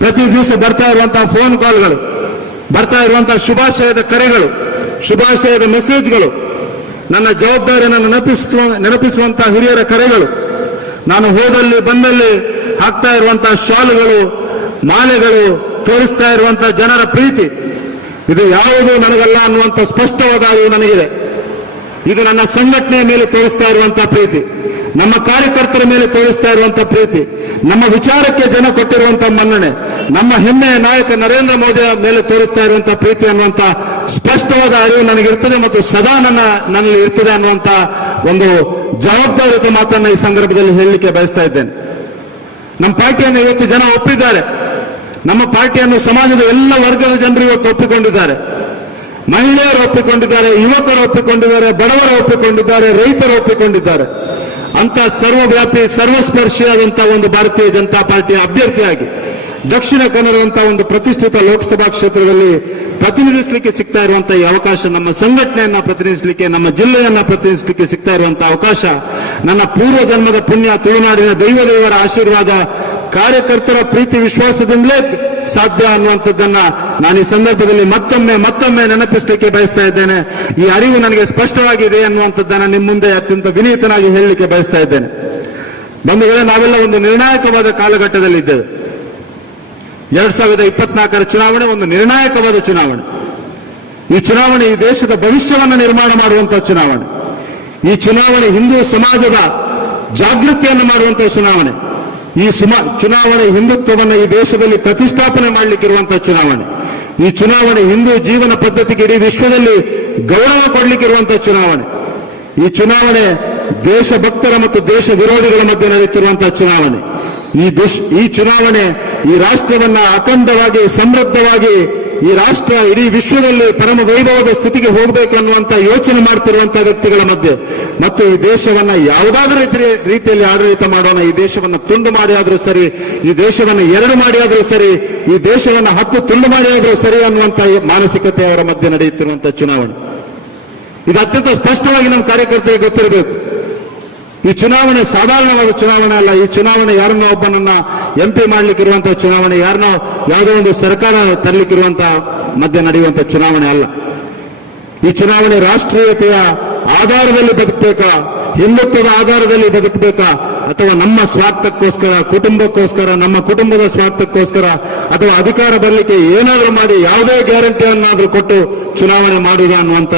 ಪ್ರತಿ ದಿವಸ ಬರ್ತಾ ಇರುವಂತಹ ಫೋನ್ ಕಾಲ್ಗಳು, ಬರ್ತಾ ಇರುವಂತಹ ಶುಭಾಶಯದ ಕರೆಗಳು, ಶುಭಾಶಯದ ಮೆಸೇಜ್ಗಳು, ನನ್ನ ಜವಾಬ್ದಾರಿಯನ್ನು ನೆನಪಿಸುವಂತಹ ಹಿರಿಯರ ಕರೆಗಳು, ನಾನು ಹೋದಲ್ಲಿ ಬಂದಲ್ಲಿ ಹಾಕ್ತಾ ಇರುವಂತಹ ಶಾಲುಗಳು, ಮಾಲೆಗಳು, ತೋರಿಸ್ತಾ ಇರುವಂತಹ ಜನರ ಪ್ರೀತಿ, ಇದು ಯಾವುದೂ ನನಗಲ್ಲ ಅನ್ನುವಂಥ ಸ್ಪಷ್ಟವಾದ ಅರಿವು ನನಗಿದೆ. ಇದು ನನ್ನ ಸಂಘಟನೆಯ ಮೇಲೆ ತೋರಿಸ್ತಾ ಇರುವಂತಹ ಪ್ರೀತಿ, ನಮ್ಮ ಕಾರ್ಯಕರ್ತರ ಮೇಲೆ ತೋರಿಸ್ತಾ ಇರುವಂತಹ ಪ್ರೀತಿ, ನಮ್ಮ ವಿಚಾರಕ್ಕೆ ಜನ ಕೊಟ್ಟಿರುವಂತಹ ಮನ್ನಣೆ, ನಮ್ಮ ಹೆಮ್ಮೆಯ ನಾಯಕ ನರೇಂದ್ರ ಮೋದಿ ಮೇಲೆ ತೋರಿಸ್ತಾ ಇರುವಂತಹ ಪ್ರೀತಿ ಅನ್ನುವಂಥ ಸ್ಪಷ್ಟವಾದ ಅರಿವು ನನಗಿರ್ತದೆ ಮತ್ತು ಸದಾ ನನ್ನಲ್ಲಿ ಇರ್ತದೆ ಅನ್ನುವಂಥ ಒಂದು ಜವಾಬ್ದಾರಿಯುತ ಮಾತನ್ನು ಈ ಸಂದರ್ಭದಲ್ಲಿ ಹೇಳಲಿಕ್ಕೆ ಬಯಸ್ತಾ ಇದ್ದೇನೆ. ನಮ್ಮ ಪಾರ್ಟಿಯನ್ನು ಇವತ್ತು ಜನ ಒಪ್ಪಿದ್ದಾರೆ. ನಮ್ಮ ಪಾರ್ಟಿಯನ್ನು ಸಮಾಜದ ಎಲ್ಲ ವರ್ಗದ ಜನರು ಇವತ್ತು ಒಪ್ಪಿಕೊಂಡಿದ್ದಾರೆ. ಮಹಿಳೆಯರು ಒಪ್ಪಿಕೊಂಡಿದ್ದಾರೆ, ಯುವಕರು ಒಪ್ಪಿಕೊಂಡಿದ್ದಾರೆ, ಬಡವರು ಒಪ್ಪಿಕೊಂಡಿದ್ದಾರೆ, ರೈತರು ಒಪ್ಪಿಕೊಂಡಿದ್ದಾರೆ. ಅಂತ ಸರ್ವವ್ಯಾಪಿ ಸರ್ವಸ್ಪರ್ಶಿಯಾದಂತಹ ಒಂದು ಭಾರತೀಯ ಜನತಾ ಪಾರ್ಟಿಯ ಅಭ್ಯರ್ಥಿಯಾಗಿ ದಕ್ಷಿಣ ಕನ್ನಡದಂತಹ ಒಂದು ಪ್ರತಿಷ್ಠಿತ ಲೋಕಸಭಾ ಕ್ಷೇತ್ರದಲ್ಲಿ ಪ್ರತಿನಿಧಿಸಲಿಕ್ಕೆ ಸಿಗ್ತಾ ಇರುವಂತಹ ಈ ಅವಕಾಶ, ನಮ್ಮ ಸಂಘಟನೆಯನ್ನ ಪ್ರತಿನಿಧಿಸಲಿಕ್ಕೆ, ನಮ್ಮ ಜಿಲ್ಲೆಯನ್ನ ಪ್ರತಿನಿಧಿಸಲಿಕ್ಕೆ ಸಿಗ್ತಾ ಇರುವಂತಹ ಅವಕಾಶ ನನ್ನ ಪೂರ್ವ ಜನ್ಮದ ಪುಣ್ಯ, ತುಳುನಾಡಿನ ದೈವದೇವರ ಆಶೀರ್ವಾದ, ಕಾರ್ಯಕರ್ತರ ಪ್ರೀತಿ ವಿಶ್ವಾಸದಿಂದಲೇ ಸಾಧ್ಯ ಅನ್ನುವಂಥದ್ದನ್ನ ನಾನು ಈ ಸಂದರ್ಭದಲ್ಲಿ ಮತ್ತೊಮ್ಮೆ ನೆನಪಿಸಲಿಕ್ಕೆ ಬಯಸ್ತಾ ಇದ್ದೇನೆ. ಈ ಅರಿವು ನನಗೆ ಸ್ಪಷ್ಟವಾಗಿದೆ ಅನ್ನುವಂಥದ್ದನ್ನ ನಿಮ್ಮ ಮುಂದೆ ಅತ್ಯಂತ ವಿನೀತನಾಗಿ ಹೇಳಲಿಕ್ಕೆ ಬಯಸ್ತಾ ಇದ್ದೇನೆ. ಬಂಧುಗಳೇ, ನಾವೆಲ್ಲ ಒಂದು ನಿರ್ಣಾಯಕವಾದ ಕಾಲಘಟ್ಟದಲ್ಲಿದ್ದೇವೆ. 2024ರ ಚುನಾವಣೆ ಒಂದು ನಿರ್ಣಾಯಕವಾದ ಚುನಾವಣೆ. ಈ ಚುನಾವಣೆ ಈ ದೇಶದ ಭವಿಷ್ಯವನ್ನು ನಿರ್ಮಾಣ ಮಾಡುವಂತಹ ಚುನಾವಣೆ. ಈ ಚುನಾವಣೆ ಹಿಂದೂ ಸಮಾಜದ ಜಾಗೃತಿಯನ್ನು ಮಾಡುವಂತಹ ಚುನಾವಣೆ. ಈ ಚುನಾವಣೆ ಹಿಂದುತ್ವವನ್ನು ಈ ದೇಶದಲ್ಲಿ ಪ್ರತಿಷ್ಠಾಪನೆ ಮಾಡಲಿಕ್ಕಿರುವಂತಹ ಚುನಾವಣೆ. ಈ ಚುನಾವಣೆ ಹಿಂದೂ ಜೀವನ ಪದ್ಧತಿಗೆ ಇಡೀ ವಿಶ್ವದಲ್ಲಿ ಗೌರವ ಕೊಡಲಿಕ್ಕಿರುವಂತಹ ಚುನಾವಣೆ. ಈ ಚುನಾವಣೆ ದೇಶಭಕ್ತರ ಮತ್ತು ದೇಶ ವಿರೋಧಿಗಳ ಮಧ್ಯೆ ನಡೆಯುತ್ತಿರುವಂತಹ ಚುನಾವಣೆ. ಈ ಚುನಾವಣೆ ಈ ರಾಷ್ಟ್ರವನ್ನ ಅಖಂಡವಾಗಿ ಸಮೃದ್ಧವಾಗಿ ಈ ರಾಷ್ಟ್ರ ಇಡೀ ವಿಶ್ವದಲ್ಲಿ ಪರಮ ವೈಭವದ ಸ್ಥಿತಿಗೆ ಹೋಗಬೇಕು ಅನ್ನುವಂತ ಯೋಚನೆ ಮಾಡ್ತಿರುವಂತಹ ವ್ಯಕ್ತಿಗಳ ಮಧ್ಯೆ ಮತ್ತು ಈ ದೇಶವನ್ನ ಯಾವುದಾದ್ರೂ ರೀತಿಯಲ್ಲಿ ಆಡಳಿತ ಮಾಡೋಣ, ಈ ದೇಶವನ್ನ ತುಂಡು ಮಾಡಿ ಆದ್ರೂ ಸರಿ, ಈ ದೇಶವನ್ನ 2 ಮಾಡಿ ಆದ್ರೂ ಸರಿ, ಈ ದೇಶವನ್ನ 10 ತುಂಡು ಮಾಡಿ ಆದ್ರೂ ಸರಿ ಅನ್ನುವಂತ ಮಾನಸಿಕತೆ ಅವರ ಮಧ್ಯೆ ನಡೆಯುತ್ತಿರುವಂತಹ ಚುನಾವಣೆ. ಇದು ಅತ್ಯಂತ ಸ್ಪಷ್ಟವಾಗಿ ನಮ್ಮ ಕಾರ್ಯಕರ್ತರಿಗೆ ಗೊತ್ತಿರಬೇಕು. ಈ ಚುನಾವಣೆ ಸಾಧಾರಣವಾದ ಚುನಾವಣೆ ಅಲ್ಲ. ಈ ಚುನಾವಣೆ ಯಾರನ್ನೋ ಒಬ್ಬನನ್ನ MP ಮಾಡ್ಲಿಕ್ಕಿರುವಂತಹ ಚುನಾವಣೆ, ಯಾರನ್ನೋ ಯಾವುದೋ ಒಂದು ಸರ್ಕಾರ ತರಲಿಕ್ಕಿರುವಂತಹ ಮಧ್ಯೆ ನಡೆಯುವಂತಹ ಚುನಾವಣೆ ಅಲ್ಲ. ಈ ಚುನಾವಣೆ ರಾಷ್ಟ್ರೀಯತೆಯ ಆಧಾರದಲ್ಲಿ ಬದುಕಬೇಕಾ, ಹಿಂದುತ್ವದ ಆಧಾರದಲ್ಲಿ ಬದುಕಬೇಕಾ, ಅಥವಾ ನಮ್ಮ ಸ್ವಾರ್ಥಕ್ಕೋಸ್ಕರ, ಕುಟುಂಬಕ್ಕೋಸ್ಕರ, ನಮ್ಮ ಕುಟುಂಬದ ಸ್ವಾರ್ಥಕ್ಕೋಸ್ಕರ, ಅಥವಾ ಅಧಿಕಾರ ಬರಲಿಕ್ಕೆ ಏನಾದರೂ ಮಾಡಿ ಯಾವುದೇ ಗ್ಯಾರಂಟಿಯನ್ನಾದರೂ ಕೊಟ್ಟು ಚುನಾವಣೆ ಮಾಡುವುದು ಅನ್ನುವಂತ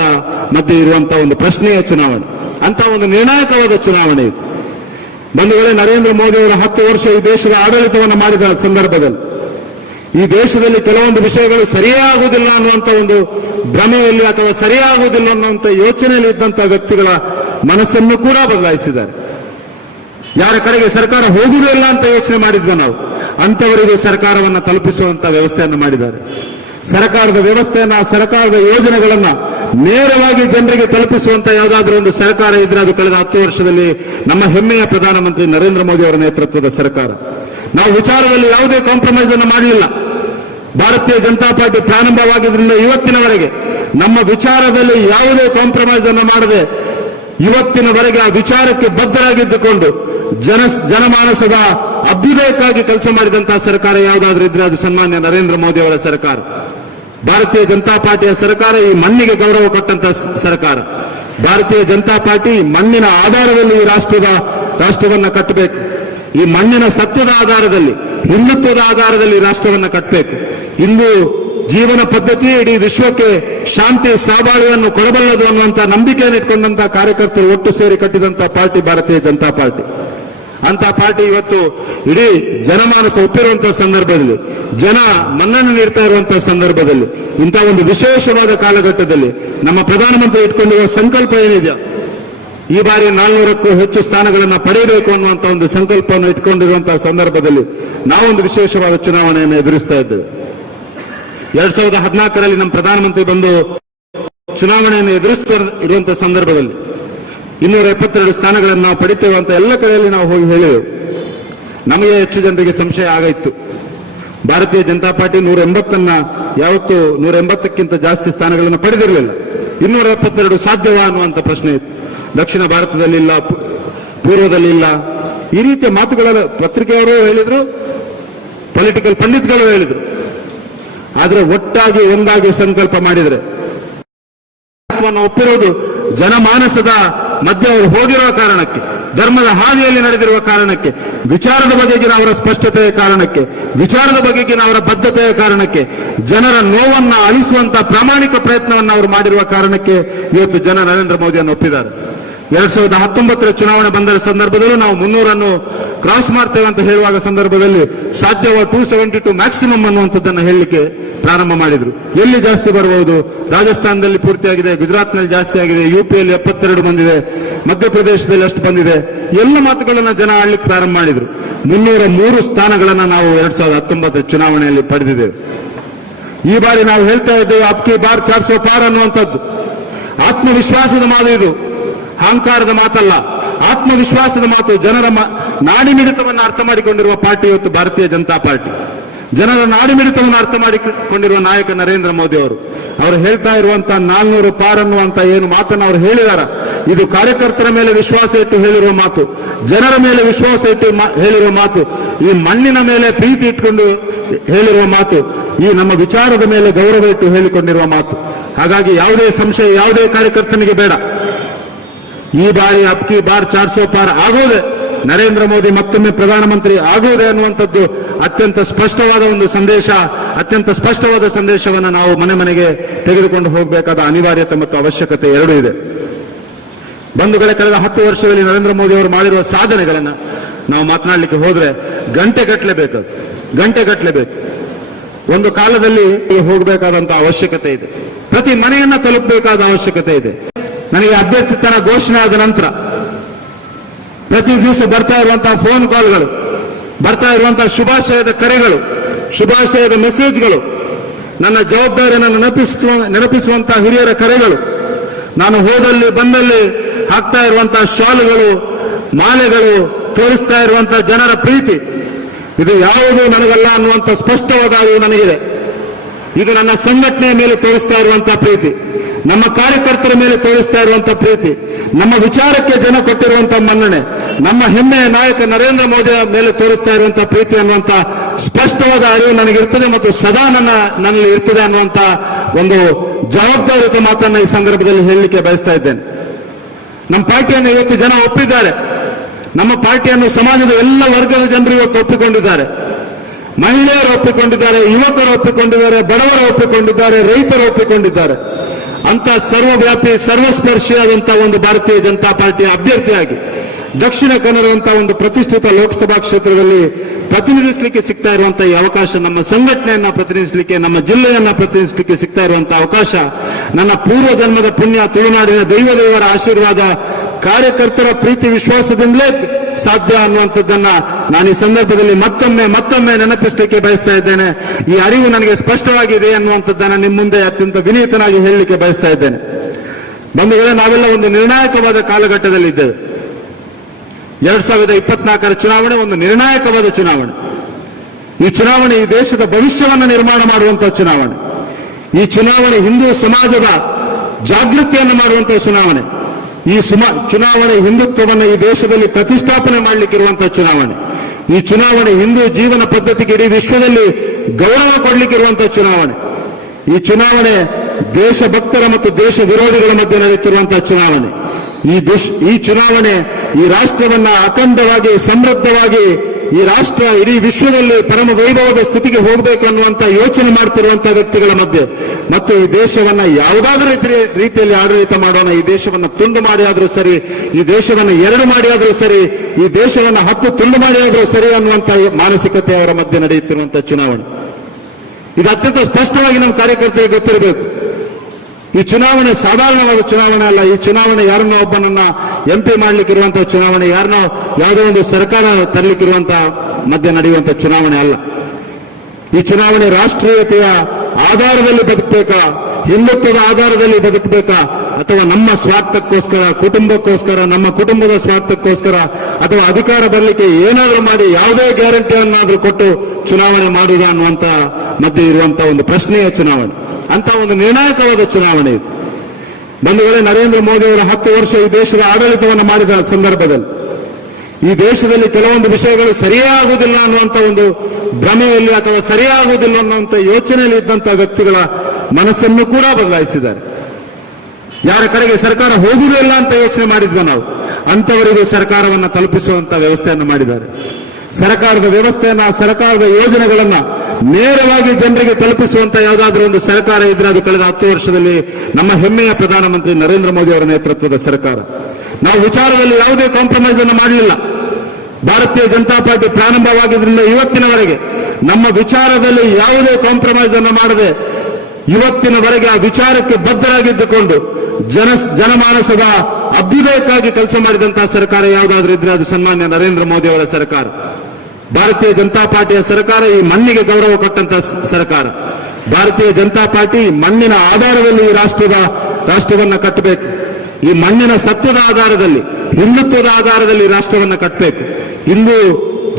ಮಧ್ಯೆ ಇರುವಂತಹ ಒಂದು ಪ್ರಶ್ನೆಯ ಚುನಾವಣೆ. ಅಂತ ಒಂದು ನಿರ್ಣಾಯಕವಾದ ಚುನಾವಣೆ ಇದು. ಬಂಧುಗಳೇ, ನರೇಂದ್ರ ಮೋದಿ ಅವರು 10 ವರ್ಷ ಈ ದೇಶದ ಆಡಳಿತವನ್ನು ಮಾಡಿದ ಸಂದರ್ಭದಲ್ಲಿ ಈ ದೇಶದಲ್ಲಿ ಕೆಲವೊಂದು ವಿಷಯಗಳು ಸರಿಯೇ ಆಗುವುದಿಲ್ಲ ಅನ್ನುವಂಥ ಒಂದು ಭ್ರಮೆಯಲ್ಲಿ ಅಥವಾ ಸರಿಯೇ ಆಗುವುದಿಲ್ಲ ಅನ್ನುವಂಥ ಯೋಚನೆಯಲ್ಲಿ ಇದ್ದಂತಹ ವ್ಯಕ್ತಿಗಳ ಮನಸ್ಸನ್ನು ಕೂಡ ಬದಲಾಯಿಸಿದ್ದಾರೆ. ಯಾರ ಕಡೆಗೆ ಸರ್ಕಾರ ಹೋಗುವುದಿಲ್ಲ ಅಂತ ಯೋಚನೆ ಮಾಡಿದ್ವಿ ನಾವು, ಅಂತವರಿಗೆ ಸರ್ಕಾರವನ್ನು ತಲುಪಿಸುವಂತ ವ್ಯವಸ್ಥೆಯನ್ನು ಮಾಡಿದ್ದಾರೆ. ಸರ್ಕಾರದ ವ್ಯವಸ್ಥೆಯನ್ನ, ಸರ್ಕಾರದ ಯೋಜನೆಗಳನ್ನ ನೇರವಾಗಿ ಜನರಿಗೆ ತಲುಪಿಸುವಂತ ಯಾವುದಾದ್ರೂ ಒಂದು ಸರ್ಕಾರ ಇದ್ರೆ ಅದು ಕಳೆದ 10 ವರ್ಷದಲ್ಲಿ ನಮ್ಮ ಹೆಮ್ಮೆಯ ಪ್ರಧಾನಮಂತ್ರಿ ನರೇಂದ್ರ ಮೋದಿ ಅವರ ನೇತೃತ್ವದ ಸರ್ಕಾರ. ನಾವು ವಿಚಾರದಲ್ಲಿ ಯಾವುದೇ ಕಾಂಪ್ರಮೈಸ್ ಅನ್ನು ಮಾಡಲಿಲ್ಲ. ಭಾರತೀಯ ಜನತಾ ಪಾರ್ಟಿ ಪ್ರಾರಂಭವಾಗಿದ್ದರಿಂದ ಇವತ್ತಿನವರೆಗೆ ನಮ್ಮ ವಿಚಾರದಲ್ಲಿ ಯಾವುದೇ ಕಾಂಪ್ರಮೈಸ್ ಅನ್ನು ಮಾಡದೆ ಇವತ್ತಿನವರೆಗೆ ಆ ವಿಚಾರಕ್ಕೆ ಬದ್ಧರಾಗಿದ್ದುಕೊಂಡು ಜನಮಾನಸದ ಅಭ್ಯುದಯಕ್ಕಾಗಿ ಕೆಲಸ ಮಾಡಿದಂತಹ ಸರ್ಕಾರ ಯಾವುದಾದ್ರೂ ಇದ್ರೆ ಅದು ಸನ್ಮಾನ್ಯ ನರೇಂದ್ರ ಮೋದಿ ಅವರ ಸರ್ಕಾರ. ಭಾರತೀಯ ಜನತಾ ಪಾರ್ಟಿಯ ಸರ್ಕಾರ ಈ ಮಣ್ಣಿಗೆ ಗೌರವ ಕೊಟ್ಟಂತಹ ಸರ್ಕಾರ. ಭಾರತೀಯ ಜನತಾ ಪಾರ್ಟಿ ಮಣ್ಣಿನ ಆಧಾರದಲ್ಲಿ ಈ ರಾಷ್ಟ್ರವನ್ನ ಕಟ್ಟಬೇಕು. ಈ ಮಣ್ಣಿನ ಸತ್ವದ ಆಧಾರದಲ್ಲಿ, ಹಿಂದುತ್ವದ ಆಧಾರದಲ್ಲಿ ರಾಷ್ಟ್ರವನ್ನ ಕಟ್ಟಬೇಕು. ಇಂದು ಜೀವನ ಪದ್ಧತಿ ಇಡೀ ವಿಶ್ವಕ್ಕೆ ಶಾಂತಿ ಸಾಬಾಳಿಯನ್ನು ಕೊಡಬಲ್ಲದು ಅನ್ನುವಂಥ ನಂಬಿಕೆಯನ್ನು ಇಟ್ಕೊಂಡಂತಹ ಕಾರ್ಯಕರ್ತರು ಒಟ್ಟು ಸೇರಿ ಕಟ್ಟಿದಂತಹ ಪಾರ್ಟಿ ಭಾರತೀಯ ಜನತಾ ಪಾರ್ಟಿ. ಅಂತ ಪಾರ್ಟಿ ಇವತ್ತು ಇಡೀ ಜನಮಾನಸ ಒಪ್ಪಿರುವಂತಹ ಸಂದರ್ಭದಲ್ಲಿ, ಜನ ಮನ್ನಣೆ ನೀಡ್ತಾ ಇರುವಂತಹ ಸಂದರ್ಭದಲ್ಲಿ, ಇಂಥ ಒಂದು ವಿಶೇಷವಾದ ಕಾಲಘಟ್ಟದಲ್ಲಿ ನಮ್ಮ ಪ್ರಧಾನಮಂತ್ರಿ ಇಟ್ಕೊಂಡಿರುವ ಸಂಕಲ್ಪ ಏನಿದೆ, ಈ ಬಾರಿ 400ಕ್ಕೂ ಹೆಚ್ಚು ಸ್ಥಾನಗಳನ್ನು ಪಡೆಯಬೇಕು ಅನ್ನುವಂಥ ಒಂದು ಸಂಕಲ್ಪವನ್ನು ಇಟ್ಕೊಂಡಿರುವಂತಹ ಸಂದರ್ಭದಲ್ಲಿ ನಾವೊಂದು ವಿಶೇಷವಾದ ಚುನಾವಣೆಯನ್ನು ಎದುರಿಸ್ತಾ ಇದ್ದೇವೆ. 2014ರಲ್ಲಿ ನಮ್ಮ ಪ್ರಧಾನಮಂತ್ರಿ ಬಂದು ಚುನಾವಣೆಯನ್ನು ಎದುರಿಸ್ತಾ ಇರುವಂತಹ ಸಂದರ್ಭದಲ್ಲಿ 272 ಸ್ಥಾನಗಳನ್ನು ನಾವು ಪಡಿತೇವೆ ಅಂತ ಎಲ್ಲ ಕಡೆಯಲ್ಲಿ ನಾವು ಹೋಗಿ ಹೇಳಿದೆವು. ನಮಗೆ ಹೆಚ್ಚು ಜನರಿಗೆ ಸಂಶಯ ಆಗಿತ್ತು. ಭಾರತೀಯ ಜನತಾ ಪಾರ್ಟಿ 180 ಯಾವತ್ತೂ 180ಕ್ಕಿಂತ ಜಾಸ್ತಿ ಸ್ಥಾನಗಳನ್ನು ಪಡೆದಿರಲಿಲ್ಲ. 272 ಸಾಧ್ಯವಾ ಅನ್ನುವಂಥ ಪ್ರಶ್ನೆ ಇತ್ತು. ದಕ್ಷಿಣ ಪೊಲಿಟಿಕಲ್ ಪಂಡಿತ್ಗಳು ಹೇಳಿದ್ರು. ಆದ್ರೆ ಒಟ್ಟಾಗಿ ಒಂದಾಗಿ ಸಂಕಲ್ಪ ಮಾಡಿದ್ರೆ ಒಪ್ಪಿರುವುದು ಜನಮಾನಸದ ಮಧ್ಯೆ ಅವರು ಹೋಗಿರುವ ಕಾರಣಕ್ಕೆ, ಧರ್ಮದ ಹಾದಿಯಲ್ಲಿ ನಡೆದಿರುವ ಕಾರಣಕ್ಕೆ, ವಿಚಾರದ ಬಗೆಗಿನ ಅವರ ಸ್ಪಷ್ಟತೆಯ ಕಾರಣಕ್ಕೆ, ವಿಚಾರದ ಬಗೆಗಿನ ಅವರ ಬದ್ಧತೆಯ ಕಾರಣಕ್ಕೆ, ಜನರ ನೋವನ್ನ ಅಳಿಸುವಂತ ಪ್ರಾಮಾಣಿಕ ಪ್ರಯತ್ನವನ್ನು ಅವರು ಮಾಡಿರುವ ಕಾರಣಕ್ಕೆ ಇವತ್ತು ಜನ ನರೇಂದ್ರ ಮೋದಿಯನ್ನು ಒಪ್ಪಿದ್ದಾರೆ. 2019 ಚುನಾವಣೆ ಬಂದ ಸಂದರ್ಭದಲ್ಲೂ ನಾವು 300 ಕ್ರಾಸ್ ಮಾಡ್ತೇವೆ ಅಂತ ಹೇಳುವಾಗ ಸಂದರ್ಭದಲ್ಲಿ ಸಾಧ್ಯವ 272 ಮ್ಯಾಕ್ಸಿಮಮ್ ಅನ್ನುವಂಥದ್ದನ್ನು ಹೇಳಲಿಕ್ಕೆ ಪ್ರಾರಂಭ ಮಾಡಿದ್ರು. ಎಲ್ಲಿ ಜಾಸ್ತಿ ಬರಬಹುದು? ರಾಜಸ್ಥಾನದಲ್ಲಿ ಪೂರ್ತಿಯಾಗಿದೆ, ಗುಜರಾತ್ನಲ್ಲಿ ಜಾಸ್ತಿ ಆಗಿದೆ, ಯುಪಿಯಲ್ಲಿ 72 ಬಂದಿದೆ, ಮಧ್ಯಪ್ರದೇಶದಲ್ಲಿ ಅಷ್ಟು ಬಂದಿದೆ. ಎಲ್ಲ ಮಾತುಗಳನ್ನ ಜನ ಆಡ್ಲಿಕ್ಕೆ ಪ್ರಾರಂಭ ಮಾಡಿದ್ರು. 303 ಸ್ಥಾನಗಳನ್ನ ನಾವು 2019 ಚುನಾವಣೆಯಲ್ಲಿ ಪಡೆದಿದ್ದೇವೆ. ಈ ಬಾರಿ ನಾವು ಹೇಳ್ತಾ ಇದ್ದೇವೆ ಅಬ್ಕಿ ಬಾರ್ 400 ಪಾರ್ ಅನ್ನುವಂಥದ್ದು ಆತ್ಮವಿಶ್ವಾಸದ ಮಾತು. ಇದು ಅಹಂಕಾರದ ಮಾತಲ್ಲ, ಆತ್ಮವಿಶ್ವಾಸದ ಮಾತು. ಜನರ ನಾಡಿಮಿಡಿತವನ್ನು ಅರ್ಥ ಮಾಡಿಕೊಂಡಿರುವ ಪಾರ್ಟಿ ಇವತ್ತು ಭಾರತೀಯ ಜನತಾ ಪಾರ್ಟಿ. ಜನರ ನಾಡಿಮಿಡಿತವನ್ನು ಅರ್ಥ ಮಾಡಿಕೊಂಡಿರುವ ನಾಯಕ ನರೇಂದ್ರ ಮೋದಿ ಅವರು ಹೇಳ್ತಾ ಇರುವಂತಹ 400 ಪಾರ್ ಅನ್ನುವಂತ ಏನು ಮಾತನ್ನು ಅವರು ಹೇಳಿದಾರ, ಇದು ಕಾರ್ಯಕರ್ತರ ಮೇಲೆ ವಿಶ್ವಾಸ ಇಟ್ಟು ಹೇಳಿರುವ ಮಾತು, ಜನರ ಮೇಲೆ ವಿಶ್ವಾಸ ಇಟ್ಟು ಹೇಳಿರುವ ಮಾತು, ಈ ಮಣ್ಣಿನ ಮೇಲೆ ಪ್ರೀತಿ ಇಟ್ಕೊಂಡು ಹೇಳಿರುವ ಮಾತು, ಈ ನಮ್ಮ ವಿಚಾರದ ಮೇಲೆ ಗೌರವ ಇಟ್ಟು ಹೇಳಿಕೊಂಡಿರುವ ಮಾತು. ಹಾಗಾಗಿ ಯಾವುದೇ ಸಂಶಯ ಯಾವುದೇ ಕಾರ್ಯಕರ್ತನಿಗೆ ಬೇಡ. ಈ ಬಾರಿ ಅಬ್ಕಿ ಬಾರ್ 400 ಪಾರ್ ಆಗುವುದೇ, ನರೇಂದ್ರ ಮೋದಿ ಮತ್ತೊಮ್ಮೆ ಪ್ರಧಾನಮಂತ್ರಿ ಆಗುವುದೇ ಅನ್ನುವಂಥದ್ದು ಅತ್ಯಂತ ಸ್ಪಷ್ಟವಾದ ಒಂದು ಸಂದೇಶ, ಅತ್ಯಂತ ಸ್ಪಷ್ಟವಾದ ಸಂದೇಶವನ್ನು ನಾವು ಮನೆ ಮನೆಗೆ ತೆಗೆದುಕೊಂಡು ಹೋಗಬೇಕಾದ ಅನಿವಾರ್ಯತೆ ಮತ್ತು ಅವಶ್ಯಕತೆ ಎರಡೂ ಇದೆ. ಬಂಧುಗಳೇ, ಕಳೆದ 10 ವರ್ಷದಲ್ಲಿ ನರೇಂದ್ರ ಮೋದಿ ಅವರು ಮಾಡಿರುವ ಸಾಧನೆಗಳನ್ನು ನಾವು ಮಾತನಾಡಲಿಕ್ಕೆ ಹೋದ್ರೆ ಗಂಟೆಗಟ್ಟಲೆ ಬೇಕು. ಒಂದು ಕಾಲದಲ್ಲಿ ಹೋಗಬೇಕಾದಂತಹ ಅವಶ್ಯಕತೆ ಇದೆ, ಪ್ರತಿ ಮನೆಯನ್ನ ತಲುಪಬೇಕಾದ ಅವಶ್ಯಕತೆ ಇದೆ. ನನಗೆ ಅಭ್ಯರ್ಥಿತ್ವನ ಘೋಷಣೆ ಆದ ನಂತರ ಪ್ರತಿ ದಿವಸ ಬರ್ತಾ ಇರುವಂತಹ ಫೋನ್ ಕಾಲ್ಗಳು, ಬರ್ತಾ ಇರುವಂತಹ ಶುಭಾಶಯದ ಕರೆಗಳು, ಶುಭಾಶಯದ ಮೆಸೇಜ್ಗಳು, ನನ್ನ ಜವಾಬ್ದಾರಿಯನ್ನು ನೆನಪಿಸುವಂತಹ ಹಿರಿಯರ ಕರೆಗಳು, ನಾನು ಹೋದಲ್ಲಿ ಬಂದಲ್ಲಿ ಹಾಕ್ತಾ ಇರುವಂತಹ ಶಾಲುಗಳು, ಮಾಲೆಗಳು, ತೋರಿಸ್ತಾ ಇರುವಂತಹ ಜನರ ಪ್ರೀತಿ, ಇದು ಯಾವುದೂ ನನಗಲ್ಲ ಅನ್ನುವಂಥ ಸ್ಪಷ್ಟವಾದ ಅರಿವು ನನಗಿದೆ. ಇದು ನನ್ನ ಸಂಘಟನೆಯ ಮೇಲೆ ತೋರಿಸ್ತಾ ಇರುವಂತಹ ಪ್ರೀತಿ, ನಮ್ಮ ಕಾರ್ಯಕರ್ತರ ಮೇಲೆ ತೋರಿಸ್ತಾ ಇರುವಂತಹ ಪ್ರೀತಿ, ನಮ್ಮ ವಿಚಾರಕ್ಕೆ ಜನ ಕೊಟ್ಟಿರುವಂತಹ ಮನ್ನಣೆ, ನಮ್ಮ ಹೆಮ್ಮೆಯ ನಾಯಕ ನರೇಂದ್ರ ಮೋದಿ ಮೇಲೆ ತೋರಿಸ್ತಾ ಇರುವಂತಹ ಪ್ರೀತಿ ಅನ್ನುವಂತ ಸ್ಪಷ್ಟವಾದ ಅರಿವು ನನಗಿರ್ತದೆ ಮತ್ತು ಸದಾ ನನ್ನಲ್ಲಿ ಇರ್ತದೆ ಅನ್ನುವಂತ ಒಂದು ಜವಾಬ್ದಾರಿಯುತ ಮಾತನ್ನ ಈ ಸಂದರ್ಭದಲ್ಲಿ ಹೇಳಲಿಕ್ಕೆ ಬಯಸ್ತಾ ಇದ್ದೇನೆ. ನಮ್ಮ ಪಾರ್ಟಿಯನ್ನು ಇವತ್ತು ಜನ ಒಪ್ಪಿದ್ದಾರೆ. ನಮ್ಮ ಪಾರ್ಟಿಯನ್ನು ಸಮಾಜದ ಎಲ್ಲ ವರ್ಗದ ಜನರು ಇವತ್ತು ಒಪ್ಪಿಕೊಂಡಿದ್ದಾರೆ. ಮಹಿಳೆಯರು ಒಪ್ಪಿಕೊಂಡಿದ್ದಾರೆ, ಯುವಕರು ಒಪ್ಪಿಕೊಂಡಿದ್ದಾರೆ, ಬಡವರು ಒಪ್ಪಿಕೊಂಡಿದ್ದಾರೆ, ರೈತರು ಒಪ್ಪಿಕೊಂಡಿದ್ದಾರೆ. ಅಂತ ಸರ್ವವ್ಯಾಪಿ ಸರ್ವಸ್ಪರ್ಶಿಯಾದಂತಹ ಒಂದು ಭಾರತೀಯ ಜನತಾ ಪಾರ್ಟಿಯ ಅಭ್ಯರ್ಥಿಯಾಗಿ ದಕ್ಷಿಣ ಕನ್ನಡದಂತಹ ಒಂದು ಪ್ರತಿಷ್ಠಿತ ಲೋಕಸಭಾ ಕ್ಷೇತ್ರದಲ್ಲಿ ಪ್ರತಿನಿಧಿಸಲಿಕ್ಕೆ ಸಿಗ್ತಾ ಇರುವಂತಹ ಈ ಅವಕಾಶ, ನಮ್ಮ ಸಂಘಟನೆಯನ್ನ ಪ್ರತಿನಿಧಿಸಲಿಕ್ಕೆ, ನಮ್ಮ ಜಿಲ್ಲೆಯನ್ನ ಪ್ರತಿನಿಧಿಸಲಿಕ್ಕೆ ಸಿಗ್ತಾ ಇರುವಂತಹ ಅವಕಾಶ ನನ್ನ ಪೂರ್ವ ಜನ್ಮದ ಪುಣ್ಯ, ತುಳುನಾಡಿನ ದೈವದೇವರ ಆಶೀರ್ವಾದ, ಕಾರ್ಯಕರ್ತರ ಪ್ರೀತಿ ವಿಶ್ವಾಸದಿಂದಲೇ ಸಾಧ್ಯ ಅನ್ನುವಂಥದ್ದನ್ನ ನಾನು ಈ ಸಂದರ್ಭದಲ್ಲಿ ಮತ್ತೊಮ್ಮೆ ನೆನಪಿಸಲಿಕ್ಕೆ ಬಯಸ್ತಾ ಇದ್ದೇನೆ. ಈ ಅರಿವು ನನಗೆ ಸ್ಪಷ್ಟವಾಗಿದೆ ಅನ್ನುವಂಥದ್ದನ್ನ ನಿಮ್ಮ ಮುಂದೆ ಅತ್ಯಂತ ವಿನೀತನಾಗಿ ಹೇಳಲಿಕ್ಕೆ ಬಯಸ್ತಾ ಇದ್ದೇನೆ. ಬಂಧುಗಳೇ, ನಾವೆಲ್ಲ ಒಂದು ನಿರ್ಣಾಯಕವಾದ ಕಾಲಘಟ್ಟದಲ್ಲಿದ್ದೇವೆ. 2024 ಚುನಾವಣೆ ಒಂದು ನಿರ್ಣಾಯಕವಾದ ಚುನಾವಣೆ. ಈ ಚುನಾವಣೆ ಈ ದೇಶದ ಭವಿಷ್ಯವನ್ನು ನಿರ್ಮಾಣ ಮಾಡುವಂತಹ ಚುನಾವಣೆ. ಈ ಚುನಾವಣೆ ಹಿಂದೂ ಸಮಾಜದ ಜಾಗೃತಿಯನ್ನು ಮಾಡುವಂತಹ ಚುನಾವಣೆ. ಈ ಚುನಾವಣೆ ಹಿಂದುತ್ವವನ್ನು ಈ ದೇಶದಲ್ಲಿ ಪ್ರತಿಷ್ಠಾಪನೆ ಮಾಡಲಿಕ್ಕಿರುವಂತಹ ಚುನಾವಣೆ. ಈ ಚುನಾವಣೆ ಹಿಂದೂ ಜೀವನ ಪದ್ಧತಿಗೆ ಇಡೀ ವಿಶ್ವದಲ್ಲಿ ಗೌರವ ಕೊಡಲಿಕ್ಕಿರುವಂತಹ ಚುನಾವಣೆ. ಈ ಚುನಾವಣೆ ದೇಶಭಕ್ತರ ಮತ್ತು ದೇಶ ವಿರೋಧಿಗಳ ಮಧ್ಯೆ ನಡೆಯುತ್ತಿರುವಂತಹ ಚುನಾವಣೆ. ಈ ಚುನಾವಣೆ ಈ ರಾಷ್ಟ್ರವನ್ನ ಅಖಂಡವಾಗಿ ಸಮೃದ್ಧವಾಗಿ ಈ ರಾಷ್ಟ್ರ ಇಡೀ ವಿಶ್ವದಲ್ಲಿ ಪರಮ ವೈಭವದ ಸ್ಥಿತಿಗೆ ಹೋಗಬೇಕು ಅನ್ನುವಂತ ಯೋಚನೆ ಮಾಡ್ತಿರುವಂತಹ ವ್ಯಕ್ತಿಗಳ ಮಧ್ಯೆ ಮತ್ತು ಈ ದೇಶವನ್ನ ಯಾವುದಾದ್ರೂ ರೀತಿಯಲ್ಲಿ ಆಡಳಿತ ಮಾಡೋಣ, ಈ ದೇಶವನ್ನ ತುಂಡು ಮಾಡಿ ಆದ್ರೂ ಸರಿ, ಈ ದೇಶವನ್ನ 2 ಮಾಡಿ ಆದ್ರೂ ಸರಿ, ಈ ದೇಶವನ್ನ 10 ತುಂಡು ಮಾಡಿ ಆದ್ರೂ ಸರಿ ಅನ್ನುವಂತ ಮಾನಸಿಕತೆ ಅವರ ಮಧ್ಯೆ ನಡೆಯುತ್ತಿರುವಂತಹ ಚುನಾವಣೆ. ಇದು ಅತ್ಯಂತ ಸ್ಪಷ್ಟವಾಗಿ ನಮ್ಮ ಕಾರ್ಯಕರ್ತರಿಗೆ ಗೊತ್ತಿರಬೇಕು. ಈ ಚುನಾವಣೆ ಸಾಧಾರಣವಾದ ಚುನಾವಣೆ ಅಲ್ಲ. ಈ ಚುನಾವಣೆ ಯಾರನ್ನೋ ಒಬ್ಬನನ್ನ MP ಮಾಡ್ಲಿಕ್ಕಿರುವಂತಹ ಚುನಾವಣೆ, ಯಾರನ್ನೋ ಯಾವುದೋ ಒಂದು ಸರ್ಕಾರ ತರಲಿಕ್ಕಿರುವಂತಹ ಮಧ್ಯೆ ನಡೆಯುವಂತಹ ಚುನಾವಣೆ ಅಲ್ಲ. ಈ ಚುನಾವಣೆ ರಾಷ್ಟ್ರೀಯತೆಯ ಆಧಾರದಲ್ಲಿ ಬದುಕಬೇಕಾ, ಹಿಂದುತ್ವದ ಆಧಾರದಲ್ಲಿ ಬದುಕಬೇಕಾ, ಅಥವಾ ನಮ್ಮ ಸ್ವಾರ್ಥಕ್ಕೋಸ್ಕರ, ಕುಟುಂಬಕ್ಕೋಸ್ಕರ, ನಮ್ಮ ಕುಟುಂಬದ ಸ್ವಾರ್ಥಕ್ಕೋಸ್ಕರ, ಅಥವಾ ಅಧಿಕಾರ ಬರಲಿಕ್ಕೆ ಏನಾದರೂ ಮಾಡಿ ಯಾವುದೇ ಗ್ಯಾರಂಟಿಯನ್ನಾದರೂ ಕೊಟ್ಟು ಚುನಾವಣೆ ಮಾಡುವುದಾ ಅನ್ನುವಂತ ಮಧ್ಯೆ ಇರುವಂತಹ ಒಂದು ಪ್ರಶ್ನೆಯ ಚುನಾವಣೆ. ಅಂತ ಒಂದು ನಿರ್ಣಾಯಕವಾದ ಚುನಾವಣೆ ಇದು. ಬಂಧುಗಳೇ, ನರೇಂದ್ರ ಮೋದಿ ಅವರ 10 ವರ್ಷ ಈ ದೇಶದ ಆಡಳಿತವನ್ನು ಮಾಡಿದ ಸಂದರ್ಭದಲ್ಲಿ ಈ ದೇಶದಲ್ಲಿ ಕೆಲವೊಂದು ವಿಷಯಗಳು ಸರಿಯೇ ಆಗುವುದಿಲ್ಲ ಅನ್ನುವಂತ ಒಂದು ಭ್ರಮೆಯಲ್ಲಿ ಅಥವಾ ಸರಿಯಾಗುವುದಿಲ್ಲ ಅನ್ನುವಂಥ ಯೋಚನೆಯಲ್ಲಿ ಇದ್ದಂಥ ವ್ಯಕ್ತಿಗಳ ಮನಸ್ಸನ್ನು ಕೂಡ ಬದಲಾಯಿಸಿದ್ದಾರೆ. ಯಾರ ಕಡೆಗೆ ಸರ್ಕಾರ ಹೋಗುವುದಿಲ್ಲ ಅಂತ ಯೋಚನೆ ಮಾಡಿದ್ವಿ ನಾವು, ಅಂತವರಿಗೂ ಸರ್ಕಾರವನ್ನು ತಲುಪಿಸುವಂತ ವ್ಯವಸ್ಥೆಯನ್ನು ಮಾಡಿದ್ದಾರೆ. ಸರ್ಕಾರದ ವ್ಯವಸ್ಥೆಯನ್ನ, ಸರ್ಕಾರದ ಯೋಜನೆಗಳನ್ನ ನೇರವಾಗಿ ಜನರಿಗೆ ತಲುಪಿಸುವಂತ ಯಾವುದಾದ್ರೂ ಒಂದು ಸರ್ಕಾರ ಇದ್ರೆ ಅದು ಕಳೆದ 10 ವರ್ಷದಲ್ಲಿ ನಮ್ಮ ಹೆಮ್ಮೆಯ ಪ್ರಧಾನಮಂತ್ರಿ ನರೇಂದ್ರ ಮೋದಿ ಅವರ ನೇತೃತ್ವದ ಸರ್ಕಾರ. ನಾವು ವಿಚಾರದಲ್ಲಿ ಯಾವುದೇ ಕಾಂಪ್ರಮೈಸ್ ಅನ್ನು ಮಾಡಲಿಲ್ಲ. ಭಾರತೀಯ ಜನತಾ ಪಾರ್ಟಿ ಪ್ರಾರಂಭವಾಗಿದ್ದರಿಂದ ಇವತ್ತಿನವರೆಗೆ ನಮ್ಮ ವಿಚಾರದಲ್ಲಿ ಯಾವುದೇ ಕಾಂಪ್ರಮೈಸ್ ಅನ್ನು ಮಾಡದೆ ಇವತ್ತಿನವರೆಗೆ ಆ ವಿಚಾರಕ್ಕೆ ಬದ್ಧರಾಗಿದ್ದುಕೊಂಡು ಜನಮಾನಸದ ಅಭ್ಯುದಯಕ್ಕಾಗಿ ಕೆಲಸ ಮಾಡಿದಂತಹ ಸರ್ಕಾರ ಯಾವುದಾದ್ರೂ ಇದ್ರೆ ಅದು ಸನ್ಮಾನ್ಯ ನರೇಂದ್ರ ಮೋದಿ ಅವರ ಸರ್ಕಾರ. ಭಾರತೀಯ ಜನತಾ ಪಾರ್ಟಿಯ ಸರ್ಕಾರ ಈ ಮಣ್ಣಿಗೆ ಗೌರವ ಕೊಟ್ಟಂತಹ ಸರ್ಕಾರ. ಭಾರತೀಯ ಜನತಾ ಪಾರ್ಟಿ ಮಣ್ಣಿನ ಆಧಾರದಲ್ಲಿ ಈ ರಾಷ್ಟ್ರವನ್ನ ಕಟ್ಟಬೇಕು. ಈ ಮಣ್ಣಿನ ಸತ್ವದ ಆಧಾರದಲ್ಲಿ, ಹಿಂದುತ್ವದ ಆಧಾರದಲ್ಲಿ ರಾಷ್ಟ್ರವನ್ನ ಕಟ್ಟಬೇಕು. ಹಿಂದೂ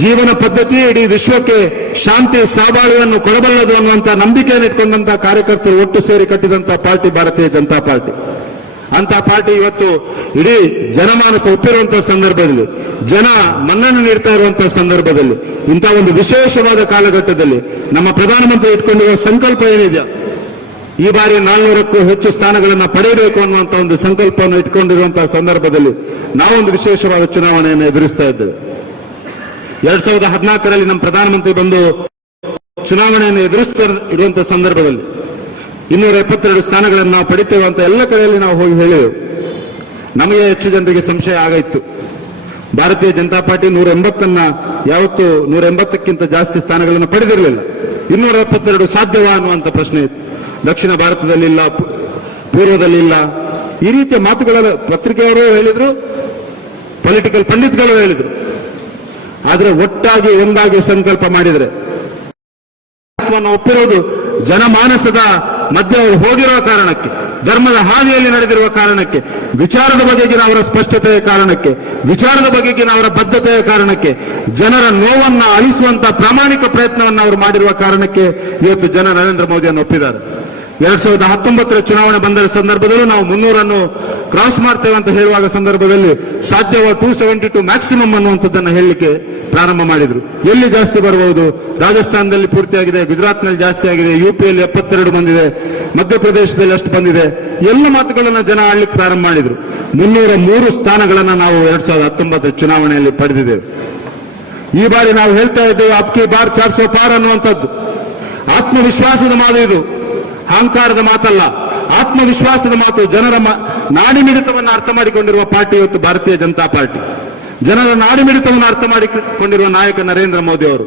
ಜೀವನ ಪದ್ಧತಿ ಇಡೀ ವಿಶ್ವಕ್ಕೆ ಶಾಂತಿ ಸಾಬಾಳುವನ್ನು ಕೊಡಬಲ್ಲದು ಅನ್ನುವಂಥ ನಂಬಿಕೆಯನ್ನು ಇಟ್ಕೊಂಡಂತಹ ಕಾರ್ಯಕರ್ತರು ಒಟ್ಟು ಸೇರಿ ಕಟ್ಟಿದಂತಹ ಪಾರ್ಟಿ ಭಾರತೀಯ ಜನತಾ ಪಾರ್ಟಿ. ಅಂತ ಪಾರ್ಟಿ ಇವತ್ತು ಇಡೀ ಜನಮಾನಸ ಒಪ್ಪಿರುವಂತಹ ಸಂದರ್ಭದಲ್ಲಿ, ಜನ ಮನ್ನಣೆ ನೀಡ್ತಾ ಇರುವಂತಹ ಸಂದರ್ಭದಲ್ಲಿ, ಇಂಥ ಒಂದು ವಿಶೇಷವಾದ ಕಾಲಘಟ್ಟದಲ್ಲಿ ನಮ್ಮ ಪ್ರಧಾನಮಂತ್ರಿ ಇಟ್ಕೊಂಡಿರುವ ಸಂಕಲ್ಪ ಏನಿದೆ, ಈ ಬಾರಿ 400ಕ್ಕೂ ಹೆಚ್ಚು ಸ್ಥಾನಗಳನ್ನು ಪಡೆಯಬೇಕು ಅನ್ನುವಂಥ ಒಂದು ಸಂಕಲ್ಪವನ್ನು ಇಟ್ಕೊಂಡಿರುವಂತಹ ಸಂದರ್ಭದಲ್ಲಿ ನಾವೊಂದು ವಿಶೇಷವಾದ ಚುನಾವಣೆಯನ್ನು ಎದುರಿಸ್ತಾ ಇದ್ದೇವೆ. 2014ರಲ್ಲಿ ನಮ್ಮ ಪ್ರಧಾನಮಂತ್ರಿ ಬಂದು ಚುನಾವಣೆಯನ್ನು ಎದುರಿಸ್ತಾ ಇರುವಂತಹ ಸಂದರ್ಭದಲ್ಲಿ 272 ಸ್ಥಾನಗಳನ್ನು ನಾವು ಪಡಿತೇವೆ ಅಂತ ಎಲ್ಲ ಕಡೆಯಲ್ಲಿ ನಾವು ಹೋಗಿ ಹೇಳಿದೆವು. ನಮಗೆ ಹೆಚ್ಚು ಜನರಿಗೆ ಸಂಶಯ ಆಗಿತ್ತು. ಭಾರತೀಯ ಜನತಾ ಪಾರ್ಟಿ 180 ಯಾವತ್ತೂ 180ಕ್ಕಿಂತ ಜಾಸ್ತಿ ಸ್ಥಾನಗಳನ್ನು ಪಡೆದಿರಲಿಲ್ಲ. 272 ಸಾಧ್ಯವಾ ಅನ್ನುವಂಥ ಪ್ರಶ್ನೆ ಇತ್ತು. ದಕ್ಷಿಣ ಭಾರತದಲ್ಲಿ ಇಲ್ಲ, ಪೂರ್ವದಲ್ಲಿ ಇಲ್ಲ, ಈ ರೀತಿಯ ಮಾತುಗಳ ಪತ್ರಿಕೆಯವರು ಹೇಳಿದ್ರು, ಪೊಲಿಟಿಕಲ್ ಪಂಡಿತ್ಗಳು ಹೇಳಿದ್ರು. ಆದರೆ ಒಟ್ಟಾಗಿ ಒಂದಾಗಿ ಸಂಕಲ್ಪ ಮಾಡಿದರೆ ಒಪ್ಪಿರೋದು ಜನಮಾನಸದ ಮಧ್ಯೆ ಅವರು ಹೋಗಿರುವ ಕಾರಣಕ್ಕೆ, ಧರ್ಮದ ಹಾದಿಯಲ್ಲಿ ನಡೆದಿರುವ ಕಾರಣಕ್ಕೆ, ವಿಚಾರದ ಬಗೆಗಿನ ಅವರ ಸ್ಪಷ್ಟತೆಯ ಕಾರಣಕ್ಕೆ, ವಿಚಾರದ ಬಗೆಗಿನ ಅವರ ಬದ್ಧತೆಯ ಕಾರಣಕ್ಕೆ, ಜನರ ನೋವನ್ನು ಅಳಿಸುವಂತಹ ಪ್ರಾಮಾಣಿಕ ಪ್ರಯತ್ನವನ್ನು ಅವರು ಮಾಡಿರುವ ಕಾರಣಕ್ಕೆ ಇವತ್ತು ಜನ ನರೇಂದ್ರ ಮೋದಿಯನ್ನು ಒಪ್ಪಿದ್ದಾರೆ. 2019ರ ಚುನಾವಣೆ ಬಂದ ಸಂದರ್ಭದಲ್ಲೂ ನಾವು 300 ಕ್ರಾಸ್ ಮಾಡ್ತೇವೆ ಅಂತ ಹೇಳುವಾಗ ಸಂದರ್ಭದಲ್ಲಿ ಸಾಧ್ಯವ 272 ಮ್ಯಾಕ್ಸಿಮಮ್ ಅನ್ನುವಂಥದ್ದನ್ನು ಹೇಳಲಿಕ್ಕೆ ಪ್ರಾರಂಭ ಮಾಡಿದ್ರು. ಎಲ್ಲಿ ಜಾಸ್ತಿ ಬರಬಹುದು? ರಾಜಸ್ಥಾನದಲ್ಲಿ ಪೂರ್ತಿಯಾಗಿದೆ, ಗುಜರಾತ್ನಲ್ಲಿ ಜಾಸ್ತಿ ಆಗಿದೆ, ಯುಪಿಯಲ್ಲಿ 72 ಬಂದಿದೆ, ಮಧ್ಯಪ್ರದೇಶದಲ್ಲಿ ಅಷ್ಟು ಬಂದಿದೆ. ಎಲ್ಲ ಮಾತುಗಳನ್ನು ಜನ ಆಡ್ಲಿಕ್ಕೆ ಪ್ರಾರಂಭ ಮಾಡಿದ್ರು. 303 ಸ್ಥಾನಗಳನ್ನು ನಾವು 2019 ಚುನಾವಣೆಯಲ್ಲಿ ಪಡೆದಿದ್ದೇವೆ. ಈ ಬಾರಿ ನಾವು ಹೇಳ್ತಾ ಇದ್ದೇವೆ ಅಬ್ಕಿ ಬಾರ್ 400 ಪಾರ್ ಅನ್ನುವಂಥದ್ದು. ಆತ್ಮವಿಶ್ವಾಸದ ಮಾತು ಇದು, ಅಹಂಕಾರದ ಮಾತಲ್ಲ, ಆತ್ಮವಿಶ್ವಾಸದ ಮಾತು. ಜನರ ನಾಡಿ ಮಿಡಿತವನ್ನು ಅರ್ಥ ಮಾಡಿಕೊಂಡಿರುವ ಪಾರ್ಟಿ ಇವತ್ತು ಭಾರತೀಯ ಜನತಾ ಪಾರ್ಟಿ. ಜನರ ನಾಡಿ ಮಿಡಿತವನ್ನು ಅರ್ಥ ಮಾಡಿಕೊಂಡಿರುವ ನಾಯಕ ನರೇಂದ್ರ ಮೋದಿ ಅವರು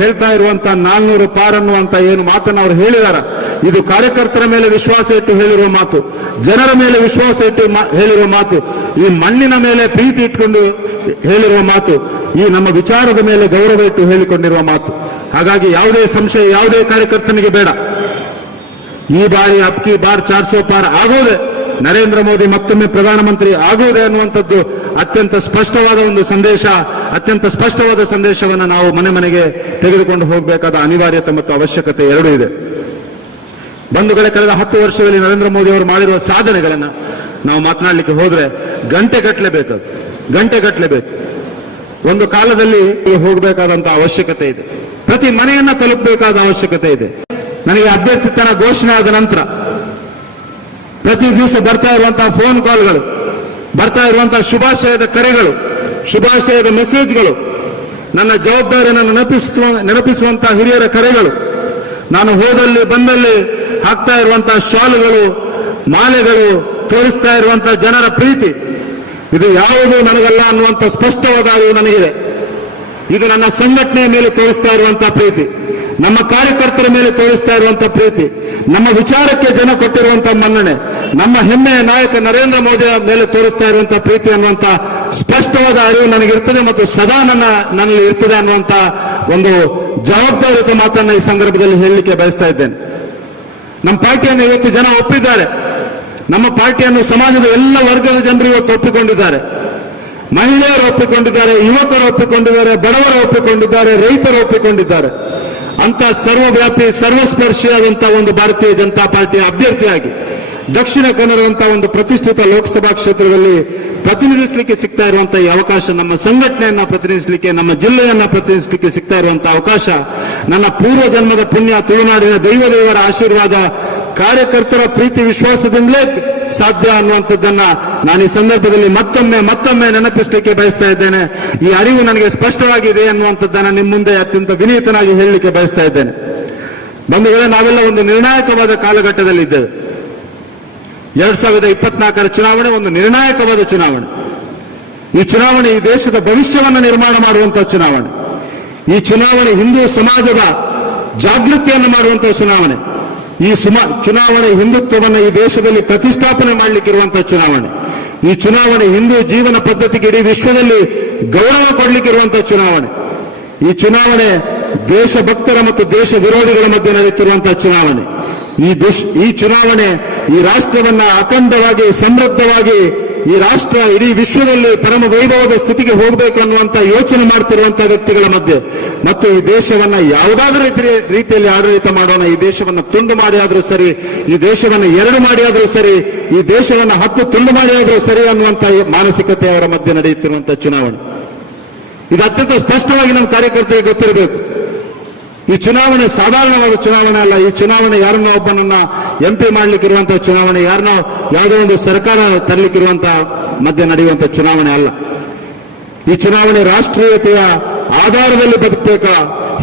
ಹೇಳ್ತಾ ಇರುವಂತಹ 400 ಪಾರ್ ಅನ್ನುವಂತ ಏನು ಮಾತನ್ನು ಅವರು ಹೇಳಿದಾರ, ಇದು ಕಾರ್ಯಕರ್ತರ ಮೇಲೆ ವಿಶ್ವಾಸ ಇಟ್ಟು ಹೇಳಿರುವ ಮಾತು, ಜನರ ಮೇಲೆ ವಿಶ್ವಾಸ ಇಟ್ಟು ಹೇಳಿರುವ ಮಾತು, ಈ ಮಣ್ಣಿನ ಮೇಲೆ ಪ್ರೀತಿ ಇಟ್ಕೊಂಡು ಹೇಳಿರುವ ಮಾತು, ಈ ನಮ್ಮ ವಿಚಾರದ ಮೇಲೆ ಗೌರವ ಇಟ್ಟು ಹೇಳಿಕೊಂಡಿರುವ ಮಾತು. ಹಾಗಾಗಿ ಯಾವುದೇ ಸಂಶಯ ಯಾವುದೇ ಕಾರ್ಯಕರ್ತನಿಗೆ ಬೇಡ. ಈ ಬಾರಿ ಅಬ್ಕಿ ಬಾರ್ 400 ಪಾರ್ ಆಗೋದೆ, ನರೇಂದ್ರ ಮೋದಿ ಮತ್ತೊಮ್ಮೆ ಪ್ರಧಾನಮಂತ್ರಿ ಆಗುವುದೇ ಅನ್ನುವಂಥದ್ದು ಅತ್ಯಂತ ಸ್ಪಷ್ಟವಾದ ಒಂದು ಸಂದೇಶ, ಅತ್ಯಂತ ಸ್ಪಷ್ಟವಾದ ಸಂದೇಶವನ್ನು ನಾವು ಮನೆ ಮನೆಗೆ ತೆಗೆದುಕೊಂಡು ಹೋಗಬೇಕಾದ ಅನಿವಾರ್ಯತೆ ಮತ್ತು ಅವಶ್ಯಕತೆ ಎರಡೂ ಇದೆ. ಬಂಧುಗಳೇ, ಕಳೆದ 10 ವರ್ಷದಲ್ಲಿ ನರೇಂದ್ರ ಮೋದಿ ಅವರು ಮಾಡಿರುವ ಸಾಧನೆಗಳನ್ನು ನಾವು ಮಾತನಾಡಲಿಕ್ಕೆ ಹೋದ್ರೆ ಗಂಟೆಗಟ್ಟಲೆ ಬೇಕು. ಒಂದು ಕಾಲದಲ್ಲಿ ಹೋಗಬೇಕಾದಂತಹ ಅವಶ್ಯಕತೆ ಇದೆ, ಪ್ರತಿ ಮನೆಯನ್ನ ತಲುಪಬೇಕಾದ ಅವಶ್ಯಕತೆ ಇದೆ. ನನಗೆ ಅಭ್ಯರ್ಥಿತ್ವನ ಘೋಷಣೆ ಆದ ನಂತರ ಪ್ರತಿ ದಿವಸ ಬರ್ತಾ ಇರುವಂತಹ ಫೋನ್ ಕಾಲ್ಗಳು, ಬರ್ತಾ ಇರುವಂತಹ ಶುಭಾಶಯದ ಕರೆಗಳು, ಶುಭಾಶಯದ ಮೆಸೇಜ್ಗಳು, ನನ್ನ ಜವಾಬ್ದಾರಿಯನ್ನು ನೆನಪಿಸುವಂತಹ ಹಿರಿಯರ ಕರೆಗಳು, ನಾನು ಹೋದಲ್ಲಿ ಬಂದಲ್ಲಿ ಹಾಕ್ತಾ ಇರುವಂತಹ ಶಾಲುಗಳು, ಮಾಲೆಗಳು, ತೋರಿಸ್ತಾ ಇರುವಂತಹ ಜನರ ಪ್ರೀತಿ, ಇದು ಯಾವುದೂ ನನಗಲ್ಲ ಅನ್ನುವಂಥ ಸ್ಪಷ್ಟವಾದ ಅರಿವು ನನಗಿದೆ. ಇದು ನನ್ನ ಸಂಘಟನೆಯ ಮೇಲೆ ತೋರಿಸ್ತಾ ಇರುವಂತಹ ಪ್ರೀತಿ, ನಮ್ಮ ಕಾರ್ಯಕರ್ತರ ಮೇಲೆ ತೋರಿಸ್ತಾ ಇರುವಂತಹ ಪ್ರೀತಿ, ನಮ್ಮ ವಿಚಾರಕ್ಕೆ ಜನ ಕೊಟ್ಟಿರುವಂತಹ ಮನ್ನಣೆ, ನಮ್ಮ ಹೆಮ್ಮೆಯ ನಾಯಕ ನರೇಂದ್ರ ಮೋದಿ ಮೇಲೆ ತೋರಿಸ್ತಾ ಇರುವಂತಹ ಪ್ರೀತಿ ಅನ್ನುವಂತ ಸ್ಪಷ್ಟವಾದ ಅರಿವು ನನಗಿರ್ತದೆ ಮತ್ತು ಸದಾ ನನ್ನಲ್ಲಿ ಇರ್ತದೆ ಅನ್ನುವಂತ ಒಂದು ಜವಾಬ್ದಾರಿಯುತ ಮಾತನ್ನ ಈ ಸಂದರ್ಭದಲ್ಲಿ ಹೇಳಲಿಕ್ಕೆ ಬಯಸ್ತಾ ಇದ್ದೇನೆ. ನಮ್ಮ ಪಾರ್ಟಿಯನ್ನು ಇವತ್ತು ಜನ ಒಪ್ಪಿದ್ದಾರೆ. ನಮ್ಮ ಪಾರ್ಟಿಯನ್ನು ಸಮಾಜದ ಎಲ್ಲ ವರ್ಗದ ಜನರು ಇವತ್ತು ಒಪ್ಪಿಕೊಂಡಿದ್ದಾರೆ. ಮಹಿಳೆಯರು ಒಪ್ಪಿಕೊಂಡಿದ್ದಾರೆ, ಯುವಕರು ಒಪ್ಪಿಕೊಂಡಿದ್ದಾರೆ, ಬಡವರು ಒಪ್ಪಿಕೊಂಡಿದ್ದಾರೆ, ರೈತರು ಒಪ್ಪಿಕೊಂಡಿದ್ದಾರೆ. ಅಂತ ಸರ್ವವ್ಯಾಪಿ ಸರ್ವಸ್ಪರ್ಶಿಯಾದಂತಹ ಒಂದು ಭಾರತೀಯ ಜನತಾ ಪಾರ್ಟಿಯ ಅಭ್ಯರ್ಥಿಯಾಗಿ ದಕ್ಷಿಣ ಕನ್ನಡದಂತಹ ಒಂದು ಪ್ರತಿಷ್ಠಿತ ಲೋಕಸಭಾ ಕ್ಷೇತ್ರದಲ್ಲಿ ಪ್ರತಿನಿಧಿಸಲಿಕ್ಕೆ ಸಿಗ್ತಾ ಇರುವಂತಹ ಈ ಅವಕಾಶ, ನಮ್ಮ ಸಂಘಟನೆಯನ್ನ ಪ್ರತಿನಿಧಿಸಲಿಕ್ಕೆ, ನಮ್ಮ ಜಿಲ್ಲೆಯನ್ನ ಪ್ರತಿನಿಧಿಸಲಿಕ್ಕೆ ಸಿಗ್ತಾ ಇರುವಂತಹ ಅವಕಾಶ ನನ್ನ ಪೂರ್ವ ಜನ್ಮದ ಪುಣ್ಯ, ತುಳುನಾಡಿನ ದೈವದೇವರ ಆಶೀರ್ವಾದ, ಕಾರ್ಯಕರ್ತರ ಪ್ರೀತಿ ವಿಶ್ವಾಸದಿಂದಲೇ ಸಾಧ್ಯ ಅನ್ನುವಂಥದ್ದನ್ನ ನಾನು ಈ ಸಂದರ್ಭದಲ್ಲಿ ಮತ್ತೊಮ್ಮೆ ನೆನಪಿಸಲಿಕ್ಕೆ ಬಯಸ್ತಾ ಇದ್ದೇನೆ. ಈ ಅರಿವು ನನಗೆ ಸ್ಪಷ್ಟವಾಗಿದೆ ಅನ್ನುವಂಥದ್ದನ್ನ ನಿಮ್ಮ ಮುಂದೆ ಅತ್ಯಂತ ವಿನೀತನಾಗಿ ಹೇಳಲಿಕ್ಕೆ ಬಯಸ್ತಾ ಇದ್ದೇನೆ. ಬಂಧುಗಳೇ, ನಾವೆಲ್ಲ ಒಂದು ನಿರ್ಣಾಯಕವಾದ ಕಾಲಘಟ್ಟದಲ್ಲಿದ್ದೇವೆ. 2024ರ ಚುನಾವಣೆ ಒಂದು ನಿರ್ಣಾಯಕವಾದ ಚುನಾವಣೆ. ಈ ಚುನಾವಣೆ ಈ ದೇಶದ ಭವಿಷ್ಯವನ್ನು ನಿರ್ಮಾಣ ಮಾಡುವಂತಹ ಚುನಾವಣೆ. ಈ ಚುನಾವಣೆ ಹಿಂದೂ ಸಮಾಜದ ಜಾಗೃತಿಯನ್ನು ಮಾಡುವಂತಹ ಚುನಾವಣೆ. ಈ ಚುನಾವಣೆ ಹಿಂದುತ್ವವನ್ನು ಈ ದೇಶದಲ್ಲಿ ಪ್ರತಿಷ್ಠಾಪನೆ ಮಾಡಲಿಕ್ಕಿರುವಂತಹ ಚುನಾವಣೆ. ಈ ಚುನಾವಣೆ ಹಿಂದೂ ಜೀವನ ಪದ್ಧತಿಗೆ ಇಡೀ ವಿಶ್ವದಲ್ಲಿ ಗೌರವ ಕೊಡಲಿಕ್ಕಿರುವಂತಹ ಚುನಾವಣೆ. ಈ ಚುನಾವಣೆ ದೇಶಭಕ್ತರ ಮತ್ತು ದೇಶ ವಿರೋಧಿಗಳ ಮಧ್ಯೆ ನಡೆಯುತ್ತಿರುವಂತಹ ಚುನಾವಣೆ. ಈ ಚುನಾವಣೆ ಈ ರಾಷ್ಟ್ರವನ್ನ ಅಖಂಡವಾಗಿ, ಸಮೃದ್ಧವಾಗಿ, ಈ ರಾಷ್ಟ್ರ ಇಡೀ ವಿಶ್ವದಲ್ಲಿ ಪರಮ ವೈಭವದ ಸ್ಥಿತಿಗೆ ಹೋಗಬೇಕು ಅನ್ನುವಂತ ಯೋಚನೆ ಮಾಡ್ತಿರುವಂತಹ ವ್ಯಕ್ತಿಗಳ ಮಧ್ಯೆ, ಮತ್ತು ಈ ದೇಶವನ್ನ ಯಾವುದಾದ್ರೂ ರೀತಿಯಲ್ಲಿ ಆಡಳಿತ ಮಾಡೋಣ, ಈ ದೇಶವನ್ನ ತುಂಡು ಮಾಡಿ ಆದ್ರೂ ಸರಿ, ಈ ದೇಶವನ್ನ ಎರಡು ಮಾಡಿ ಆದ್ರೂ ಸರಿ, ಈ ದೇಶವನ್ನ 10 ತುಂಡು ಮಾಡಿ ಆದ್ರೂ ಸರಿ ಅನ್ನುವಂತ ಮಾನಸಿಕತೆ ಅವರ ಮಧ್ಯೆ ನಡೆಯುತ್ತಿರುವಂತಹ ಚುನಾವಣೆ. ಇದು ಅತ್ಯಂತ ಸ್ಪಷ್ಟವಾಗಿ ನಮ್ಮ ಕಾರ್ಯಕರ್ತರಿಗೆ ಗೊತ್ತಿರಬೇಕು. ಈ ಚುನಾವಣೆ ಸಾಧಾರಣವಾದ ಚುನಾವಣೆ ಅಲ್ಲ. ಈ ಚುನಾವಣೆ ಯಾರನ್ನೋ ಒಬ್ಬನನ್ನ MP ಮಾಡ್ಲಿಕ್ಕಿರುವಂತಹ ಚುನಾವಣೆ, ಯಾರನ್ನೋ ಯಾವುದೋ ಒಂದು ಸರ್ಕಾರ ತರಲಿಕ್ಕಿರುವಂತಹ ಮಧ್ಯೆ ನಡೆಯುವಂತಹ ಚುನಾವಣೆ ಅಲ್ಲ. ಈ ಚುನಾವಣೆ ರಾಷ್ಟ್ರೀಯತೆಯ ಆಧಾರದಲ್ಲಿ ಬದುಕಬೇಕಾ,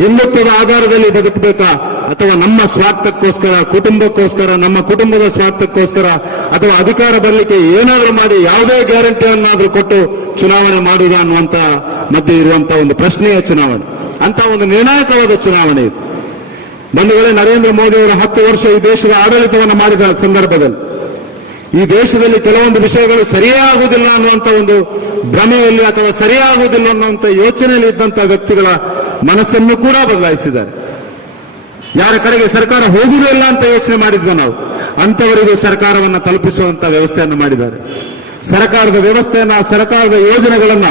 ಹಿಂದುತ್ವದ ಆಧಾರದಲ್ಲಿ ಬದುಕಬೇಕಾ, ಅಥವಾ ನಮ್ಮ ಸ್ವಾರ್ಥಕ್ಕೋಸ್ಕರ, ಕುಟುಂಬಕ್ಕೋಸ್ಕರ, ನಮ್ಮ ಕುಟುಂಬದ ಸ್ವಾರ್ಥಕ್ಕೋಸ್ಕರ, ಅಥವಾ ಅಧಿಕಾರ ಬರಲಿಕ್ಕೆ ಏನಾದರೂ ಮಾಡಿ ಯಾವುದೇ ಗ್ಯಾರಂಟಿಯನ್ನಾದರೂ ಕೊಟ್ಟು ಚುನಾವಣೆ ಮಾಡುವುದಾ ಅನ್ನುವಂತ ಮಧ್ಯೆ ಇರುವಂತಹ ಒಂದು ಪ್ರಶ್ನೆಯ ಚುನಾವಣೆ. ಅಂತ ಒಂದು ನಿರ್ಣಾಯಕವಾದ ಚುನಾವಣೆ ಇದು. ಬಂಧುಗಳೇ, ನರೇಂದ್ರ ಮೋದಿ ಅವರು 10 ವರ್ಷ ಈ ದೇಶದ ಆಡಳಿತವನ್ನು ಮಾಡಿದ ಸಂದರ್ಭದಲ್ಲಿ ಈ ದೇಶದಲ್ಲಿ ಕೆಲವೊಂದು ವಿಷಯಗಳು ಸರಿಯೇ ಆಗುವುದಿಲ್ಲ ಅನ್ನುವಂಥ ಒಂದು ಭ್ರಮೆಯಲ್ಲಿ, ಅಥವಾ ಸರಿಯಾಗುವುದಿಲ್ಲ ಅನ್ನುವಂಥ ಯೋಚನೆಯಲ್ಲಿ ಇದ್ದಂತಹ ವ್ಯಕ್ತಿಗಳ ಮನಸ್ಸನ್ನು ಕೂಡ ಬದಲಾಯಿಸಿದ್ದಾರೆ. ಯಾರ ಕಡೆಗೆ ಸರ್ಕಾರ ಹೋಗುವುದೇ ಇಲ್ಲ ಅಂತ ಯೋಚನೆ ಮಾಡಿದ್ವಿ ನಾವು, ಅಂತವರಿಗೂ ಸರ್ಕಾರವನ್ನು ತಲುಪಿಸುವಂತ ವ್ಯವಸ್ಥೆಯನ್ನು ಮಾಡಿದ್ದಾರೆ. ಸರ್ಕಾರದ ವ್ಯವಸ್ಥೆಯನ್ನ, ಸರ್ಕಾರದ ಯೋಜನೆಗಳನ್ನ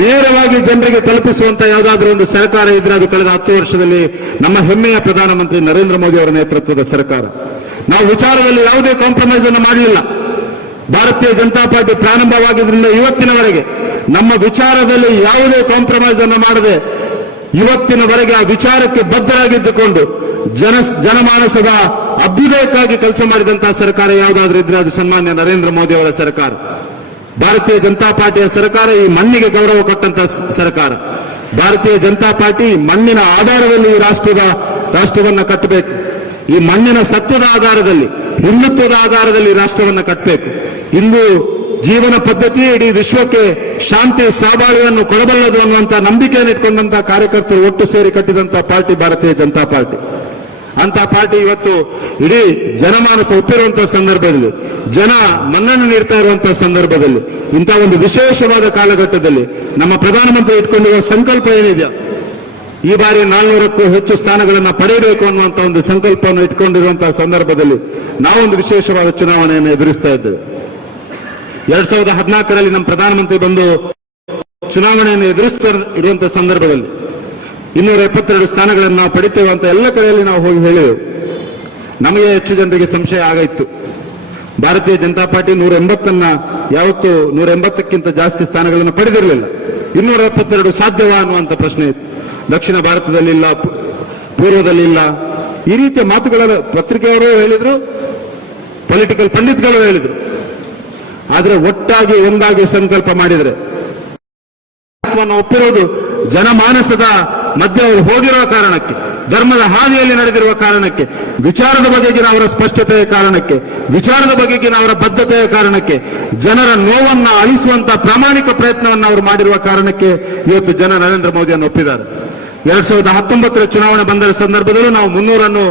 ನೇರವಾಗಿ ಜನರಿಗೆ ತಲುಪಿಸುವಂತ ಯಾವುದಾದ್ರೂ ಒಂದು ಸರ್ಕಾರ ಇದ್ರೆ ಅದು ಕಳೆದ 10 ವರ್ಷದಲ್ಲಿ ನಮ್ಮ ಹೆಮ್ಮೆಯ ಪ್ರಧಾನಮಂತ್ರಿ ನರೇಂದ್ರ ಮೋದಿ ಅವರ ನೇತೃತ್ವದ ಸರ್ಕಾರ. ನಾವು ವಿಚಾರದಲ್ಲಿ ಯಾವುದೇ ಕಾಂಪ್ರಮೈಸ್ ಅನ್ನು ಮಾಡಲಿಲ್ಲ. ಭಾರತೀಯ ಜನತಾ ಪಾರ್ಟಿ ಪ್ರಾರಂಭವಾಗಿದ್ರಿಂದ ಇವತ್ತಿನವರೆಗೆ ನಮ್ಮ ವಿಚಾರದಲ್ಲಿ ಯಾವುದೇ ಕಾಂಪ್ರಮೈಸ್ ಅನ್ನು ಮಾಡದೆ ಇವತ್ತಿನವರೆಗೆ ಆ ವಿಚಾರಕ್ಕೆ ಬದ್ಧರಾಗಿದ್ದುಕೊಂಡು ಜನಮಾನಸದ ಅಭ್ಯುದಯಕ್ಕಾಗಿ ಕೆಲಸ ಮಾಡಿದಂತಹ ಸರ್ಕಾರ ಯಾವುದಾದ್ರೂ ಇದ್ರೆ ಅದು ಸನ್ಮಾನ್ಯ ನರೇಂದ್ರ ಮೋದಿ ಅವರ ಸರ್ಕಾರ. ಭಾರತೀಯ ಜನತಾ ಪಾರ್ಟಿಯ ಸರ್ಕಾರ ಈ ಮಣ್ಣಿಗೆ ಗೌರವ ಕೊಟ್ಟಂತಹ ಸರ್ಕಾರ. ಭಾರತೀಯ ಜನತಾ ಪಾರ್ಟಿ ಮಣ್ಣಿನ ಆಧಾರದಲ್ಲಿ ಈ ರಾಷ್ಟ್ರವನ್ನ ಕಟ್ಟಬೇಕು. ಈ ಮಣ್ಣಿನ ಸತ್ವದ ಆಧಾರದಲ್ಲಿ, ಹಿಂದುತ್ವದ ಆಧಾರದಲ್ಲಿ ರಾಷ್ಟ್ರವನ್ನ ಕಟ್ಟಬೇಕು. ಇಂದು ಜೀವನ ಪದ್ಧತಿ ಇಡೀ ವಿಶ್ವಕ್ಕೆ ಶಾಂತಿ ಸಾಬಾಳಿಯನ್ನು ಕೊಡಬಲ್ಲದು ಅನ್ನುವಂಥ ನಂಬಿಕೆಯನ್ನು ಇಟ್ಕೊಂಡಂತಹ ಕಾರ್ಯಕರ್ತರು ಒಟ್ಟು ಸೇರಿ ಕಟ್ಟಿದಂತಹ ಪಾರ್ಟಿ ಭಾರತೀಯ ಜನತಾ ಪಾರ್ಟಿ. ಅಂತ ಪಾರ್ಟಿ ಇವತ್ತು ಇಡೀ ಜನಮಾನಸ ಒಪ್ಪಿರುವಂತಹ ಸಂದರ್ಭದಲ್ಲಿ, ಜನ ಮನ್ನಣೆ ನೀಡ್ತಾ ಇರುವಂತಹ ಸಂದರ್ಭದಲ್ಲಿ, ಇಂಥ ಒಂದು ವಿಶೇಷವಾದ ಕಾಲಘಟ್ಟದಲ್ಲಿ ನಮ್ಮ ಪ್ರಧಾನಮಂತ್ರಿ ಇಟ್ಕೊಂಡಿರುವ ಸಂಕಲ್ಪ ಏನಿದೆ, ಈ ಬಾರಿ 400ಕ್ಕೂ ಹೆಚ್ಚು ಸ್ಥಾನಗಳನ್ನು ಪಡೆಯಬೇಕು ಅನ್ನುವಂಥ ಒಂದು ಸಂಕಲ್ಪವನ್ನು ಇಟ್ಕೊಂಡಿರುವಂತಹ ಸಂದರ್ಭದಲ್ಲಿ ನಾವೊಂದು ವಿಶೇಷವಾದ ಚುನಾವಣೆಯನ್ನು ಎದುರಿಸ್ತಾ ಇದ್ದೇವೆ. 2014ರಲ್ಲಿ ನಮ್ಮ ಪ್ರಧಾನಮಂತ್ರಿ ಬಂದು ಚುನಾವಣೆಯನ್ನು ಎದುರಿಸ್ತಾ ಇರುವಂತಹ ಸಂದರ್ಭದಲ್ಲಿ 272 ಸ್ಥಾನಗಳನ್ನು ನಾವು ಪಡಿತೇವೆ ಅಂತ ಎಲ್ಲ ಕಡೆಯಲ್ಲಿ ನಾವು ಹೋಗಿ ಹೇಳಿದೆವು. ನಮಗೆ ಹೆಚ್ಚು ಜನರಿಗೆ ಸಂಶಯ ಆಗಿತ್ತು. ಭಾರತೀಯ ಜನತಾ ಪಾರ್ಟಿ 180 ಯಾವತ್ತೂ 180ಕ್ಕಿಂತ ಜಾಸ್ತಿ ಸ್ಥಾನಗಳನ್ನು ಪಡೆದಿರಲಿಲ್ಲ. 272 ಸಾಧ್ಯವಾ ಅನ್ನುವಂಥ ಪ್ರಶ್ನೆ ಇತ್ತು. ದಕ್ಷಿಣ ಭಾರತದಲ್ಲಿ ಇಲ್ಲ, ಪೂರ್ವದಲ್ಲಿ ಇಲ್ಲ, ಈ ರೀತಿಯ ಮಾತುಗಳ ಪತ್ರಿಕೆಯವರು ಹೇಳಿದ್ರು, ಪೊಲಿಟಿಕಲ್ ಪಂಡಿತ್ಗಳು ಹೇಳಿದ್ರು. ಆದರೆ ಒಟ್ಟಾಗಿ ಒಂದಾಗಿ ಸಂಕಲ್ಪ ಮಾಡಿದರೆ ಒಪ್ಪಿರೋದು ಜನಮಾನಸದ ಮಧ್ಯೆ ಅವರು ಹೋಗಿರುವ ಕಾರಣಕ್ಕೆ, ಧರ್ಮದ ಹಾದಿಯಲ್ಲಿ ನಡೆದಿರುವ ಕಾರಣಕ್ಕೆ, ವಿಚಾರದ ಬಗೆಗಿನ ಅವರ ಸ್ಪಷ್ಟತೆಯ ಕಾರಣಕ್ಕೆ, ವಿಚಾರದ ಬಗೆಗಿನ ಅವರ ಬದ್ಧತೆಯ ಕಾರಣಕ್ಕೆ, ಜನರ ನೋವನ್ನ ಅಳಿಸುವಂತಹ ಪ್ರಾಮಾಣಿಕ ಪ್ರಯತ್ನವನ್ನು ಅವರು ಮಾಡಿರುವ ಕಾರಣಕ್ಕೆ ಇವತ್ತು ಜನ ನರೇಂದ್ರ ಮೋದಿಯನ್ನು ಒಪ್ಪಿದ್ದಾರೆ. 2019ರ ಚುನಾವಣೆ ಬಂದ ಸಂದರ್ಭದಲ್ಲೂ ನಾವು 300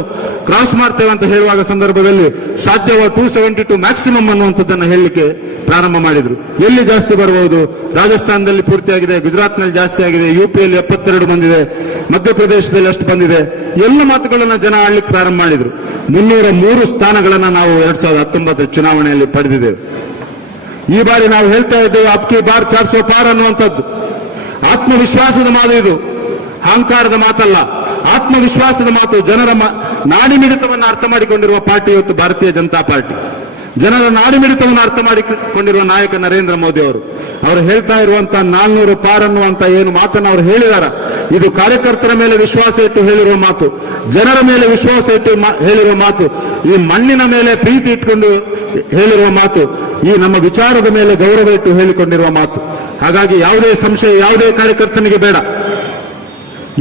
ಕ್ರಾಸ್ ಮಾಡ್ತೇವೆ ಅಂತ ಹೇಳುವಾಗ ಸಂದರ್ಭದಲ್ಲಿ ಸಾಧ್ಯವಾದ 272 ಮ್ಯಾಕ್ಸಿಮಮ್ ಅನ್ನುವಂಥದ್ದನ್ನು ಹೇಳಲಿಕ್ಕೆ ಪ್ರಾರಂಭ ಮಾಡಿದ್ರು. ಎಲ್ಲಿ ಜಾಸ್ತಿ ಬರಬಹುದು? ರಾಜಸ್ಥಾನದಲ್ಲಿ ಪೂರ್ತಿಯಾಗಿದೆ, ಗುಜರಾತ್ನಲ್ಲಿ ಜಾಸ್ತಿ ಆಗಿದೆ, UPಯಲ್ಲಿ 72 ಬಂದಿದೆ, ಮಧ್ಯಪ್ರದೇಶದಲ್ಲಿ ಅಷ್ಟು ಬಂದಿದೆ. ಎಲ್ಲ ಮಾತುಗಳನ್ನು ಜನ ಆಡ್ಲಿಕ್ಕೆ ಪ್ರಾರಂಭ ಮಾಡಿದ್ರು. 303 ಸ್ಥಾನಗಳನ್ನು ನಾವು 2019ರ ಚುನಾವಣೆಯಲ್ಲಿ ಪಡೆದಿದ್ದೇವೆ. ಈ ಬಾರಿ ನಾವು ಹೇಳ್ತಾ ಇದ್ದೇವೆ ಅಬ್ಕಿ ಬಾರ್ 400 ಪಾರ್ ಅನ್ನುವಂಥದ್ದು. ಆತ್ಮವಿಶ್ವಾಸದ ಮಾತು ಇದು, ಅಹಂಕಾರದ ಮಾತಲ್ಲ, ಆತ್ಮವಿಶ್ವಾಸದ ಮಾತು. ಜನರ ನಾಡಿಮಿಡಿತವನ್ನು ಅರ್ಥ ಮಾಡಿಕೊಂಡಿರುವ ಪಾರ್ಟಿ ಇವತ್ತು ಭಾರತೀಯ ಜನತಾ ಪಾರ್ಟಿ. ಜನರ ನಾಡಿಮಿಡಿತವನ್ನು ಅರ್ಥ ಮಾಡಿಕೊಂಡಿರುವ ನಾಯಕ ನರೇಂದ್ರ ಮೋದಿ ಅವರು ಹೇಳ್ತಾ ಇರುವಂತಹ 400 ಪಾರ್ ಅನ್ನುವಂತ ಏನು ಮಾತನ್ನು ಅವರು ಹೇಳಿದಾರ, ಇದು ಕಾರ್ಯಕರ್ತರ ಮೇಲೆ ವಿಶ್ವಾಸ ಇಟ್ಟು ಹೇಳಿರುವ ಮಾತು, ಜನರ ಮೇಲೆ ವಿಶ್ವಾಸ ಇಟ್ಟು ಹೇಳಿರುವ ಮಾತು, ಈ ಮಣ್ಣಿನ ಮೇಲೆ ಪ್ರೀತಿ ಇಟ್ಕೊಂಡು ಹೇಳಿರುವ ಮಾತು, ಈ ನಮ್ಮ ವಿಚಾರದ ಮೇಲೆ ಗೌರವ ಇಟ್ಟು ಹೇಳಿಕೊಂಡಿರುವ ಮಾತು. ಹಾಗಾಗಿ ಯಾವುದೇ ಸಂಶಯ ಯಾವುದೇ ಕಾರ್ಯಕರ್ತನಿಗೆ ಬೇಡ.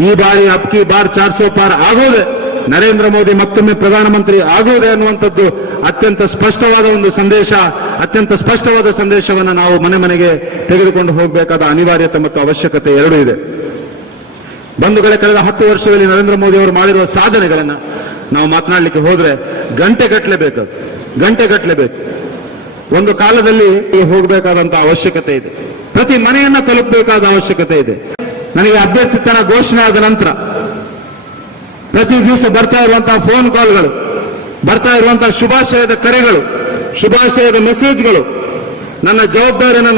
ಈ ಬಾರಿ ಅಬ್ಕಿ ಬಾರ್ 400 ಪಾರ್ ಆಗೋದೆ, ನರೇಂದ್ರ ಮೋದಿ ಮತ್ತೊಮ್ಮೆ ಪ್ರಧಾನಮಂತ್ರಿ ಆಗುವುದೇ ಅನ್ನುವಂಥದ್ದು ಅತ್ಯಂತ ಸ್ಪಷ್ಟವಾದ ಒಂದು ಸಂದೇಶ, ಅತ್ಯಂತ ಸ್ಪಷ್ಟವಾದ ಸಂದೇಶವನ್ನು ನಾವು ಮನೆ ಮನೆಗೆ ತೆಗೆದುಕೊಂಡು ಹೋಗಬೇಕಾದ ಅನಿವಾರ್ಯತೆ ಮತ್ತು ಅವಶ್ಯಕತೆ ಎರಡೂ ಇದೆ. ಬಂಧುಗಳೇ, ಕಳೆದ 10 ವರ್ಷದಲ್ಲಿ ನರೇಂದ್ರ ಮೋದಿ ಅವರು ಮಾಡಿರುವ ಸಾಧನೆಗಳನ್ನು ನಾವು ಮಾತನಾಡಲಿಕ್ಕೆ ಹೋದ್ರೆ ಗಂಟೆಗಟ್ಟಲೆ ಬೇಕು. ಒಂದು ಕಾಲದಲ್ಲಿ ಹೋಗಬೇಕಾದಂತಹ ಅವಶ್ಯಕತೆ ಇದೆ, ಪ್ರತಿ ಮನೆಯನ್ನ ತಲುಪಬೇಕಾದ ಅವಶ್ಯಕತೆ ಇದೆ. ನನಗೆ ಅಭ್ಯರ್ಥಿತ್ವನ ಘೋಷಣೆ ಆದ ನಂತರ ಪ್ರತಿ ದಿವಸ ಬರ್ತಾ ಇರುವಂತಹ ಫೋನ್ ಕಾಲ್ಗಳು, ಬರ್ತಾ ಇರುವಂತಹ ಶುಭಾಶಯದ ಕರೆಗಳು, ಶುಭಾಶಯದ ಮೆಸೇಜ್ಗಳು, ನನ್ನ ಜವಾಬ್ದಾರಿಯನ್ನು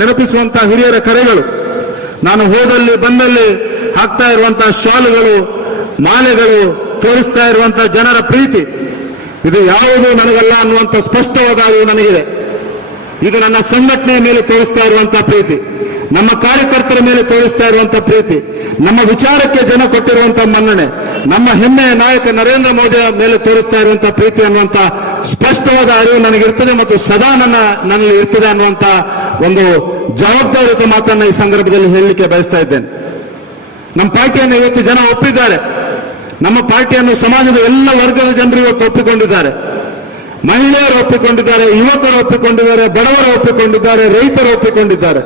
ನೆನಪಿಸುವಂತಹ ಹಿರಿಯರ ಕರೆಗಳು, ನಾನು ಹೋದಲ್ಲಿ ಬಂದಲ್ಲಿ ಹಾಕ್ತಾ ಇರುವಂತಹ ಶಾಲುಗಳು, ಮಾಲೆಗಳು, ತೋರಿಸ್ತಾ ಇರುವಂತಹ ಜನರ ಪ್ರೀತಿ, ಇದು ಯಾವುದೂ ನನಗಲ್ಲ ಅನ್ನುವಂಥ ಸ್ಪಷ್ಟವಾದ ಅರಿವು ನನಗಿದೆ. ಇದು ನನ್ನ ಸಂಘಟನೆಯ ಮೇಲೆ ತೋರಿಸ್ತಾ ಇರುವಂತಹ ಪ್ರೀತಿ, ನಮ್ಮ ಕಾರ್ಯಕರ್ತರ ಮೇಲೆ ತೋರಿಸ್ತಾ ಇರುವಂತಹ ಪ್ರೀತಿ, ನಮ್ಮ ವಿಚಾರಕ್ಕೆ ಜನ ಕೊಟ್ಟಿರುವಂತಹ ಮನ್ನಣೆ, ನಮ್ಮ ಹೆಮ್ಮೆಯ ನಾಯಕ ನರೇಂದ್ರ ಮೋದಿ ಮೇಲೆ ತೋರಿಸ್ತಾ ಇರುವಂತಹ ಪ್ರೀತಿ ಅನ್ನುವಂತ ಸ್ಪಷ್ಟವಾದ ಅರಿವು ನನಗಿರ್ತದೆ ಮತ್ತು ಸದಾ ನನ್ನಲ್ಲಿ ಇರ್ತದೆ ಅನ್ನುವಂತ ಒಂದು ಜವಾಬ್ದಾರಿಯುತ ಮಾತನ್ನ ಈ ಸಂದರ್ಭದಲ್ಲಿ ಹೇಳಲಿಕ್ಕೆ ಬಯಸ್ತಾ ಇದ್ದೇನೆ. ನಮ್ಮ ಪಾರ್ಟಿಯನ್ನು ಇವತ್ತು ಜನ ಒಪ್ಪಿದ್ದಾರೆ. ನಮ್ಮ ಪಾರ್ಟಿಯನ್ನು ಸಮಾಜದ ಎಲ್ಲ ವರ್ಗದ ಜನರು ಇವತ್ತು ಒಪ್ಪಿಕೊಂಡಿದ್ದಾರೆ. ಮಹಿಳೆಯರು ಒಪ್ಪಿಕೊಂಡಿದ್ದಾರೆ, ಯುವಕರು ಒಪ್ಪಿಕೊಂಡಿದ್ದಾರೆ, ಬಡವರು ಒಪ್ಪಿಕೊಂಡಿದ್ದಾರೆ, ರೈತರು ಒಪ್ಪಿಕೊಂಡಿದ್ದಾರೆ.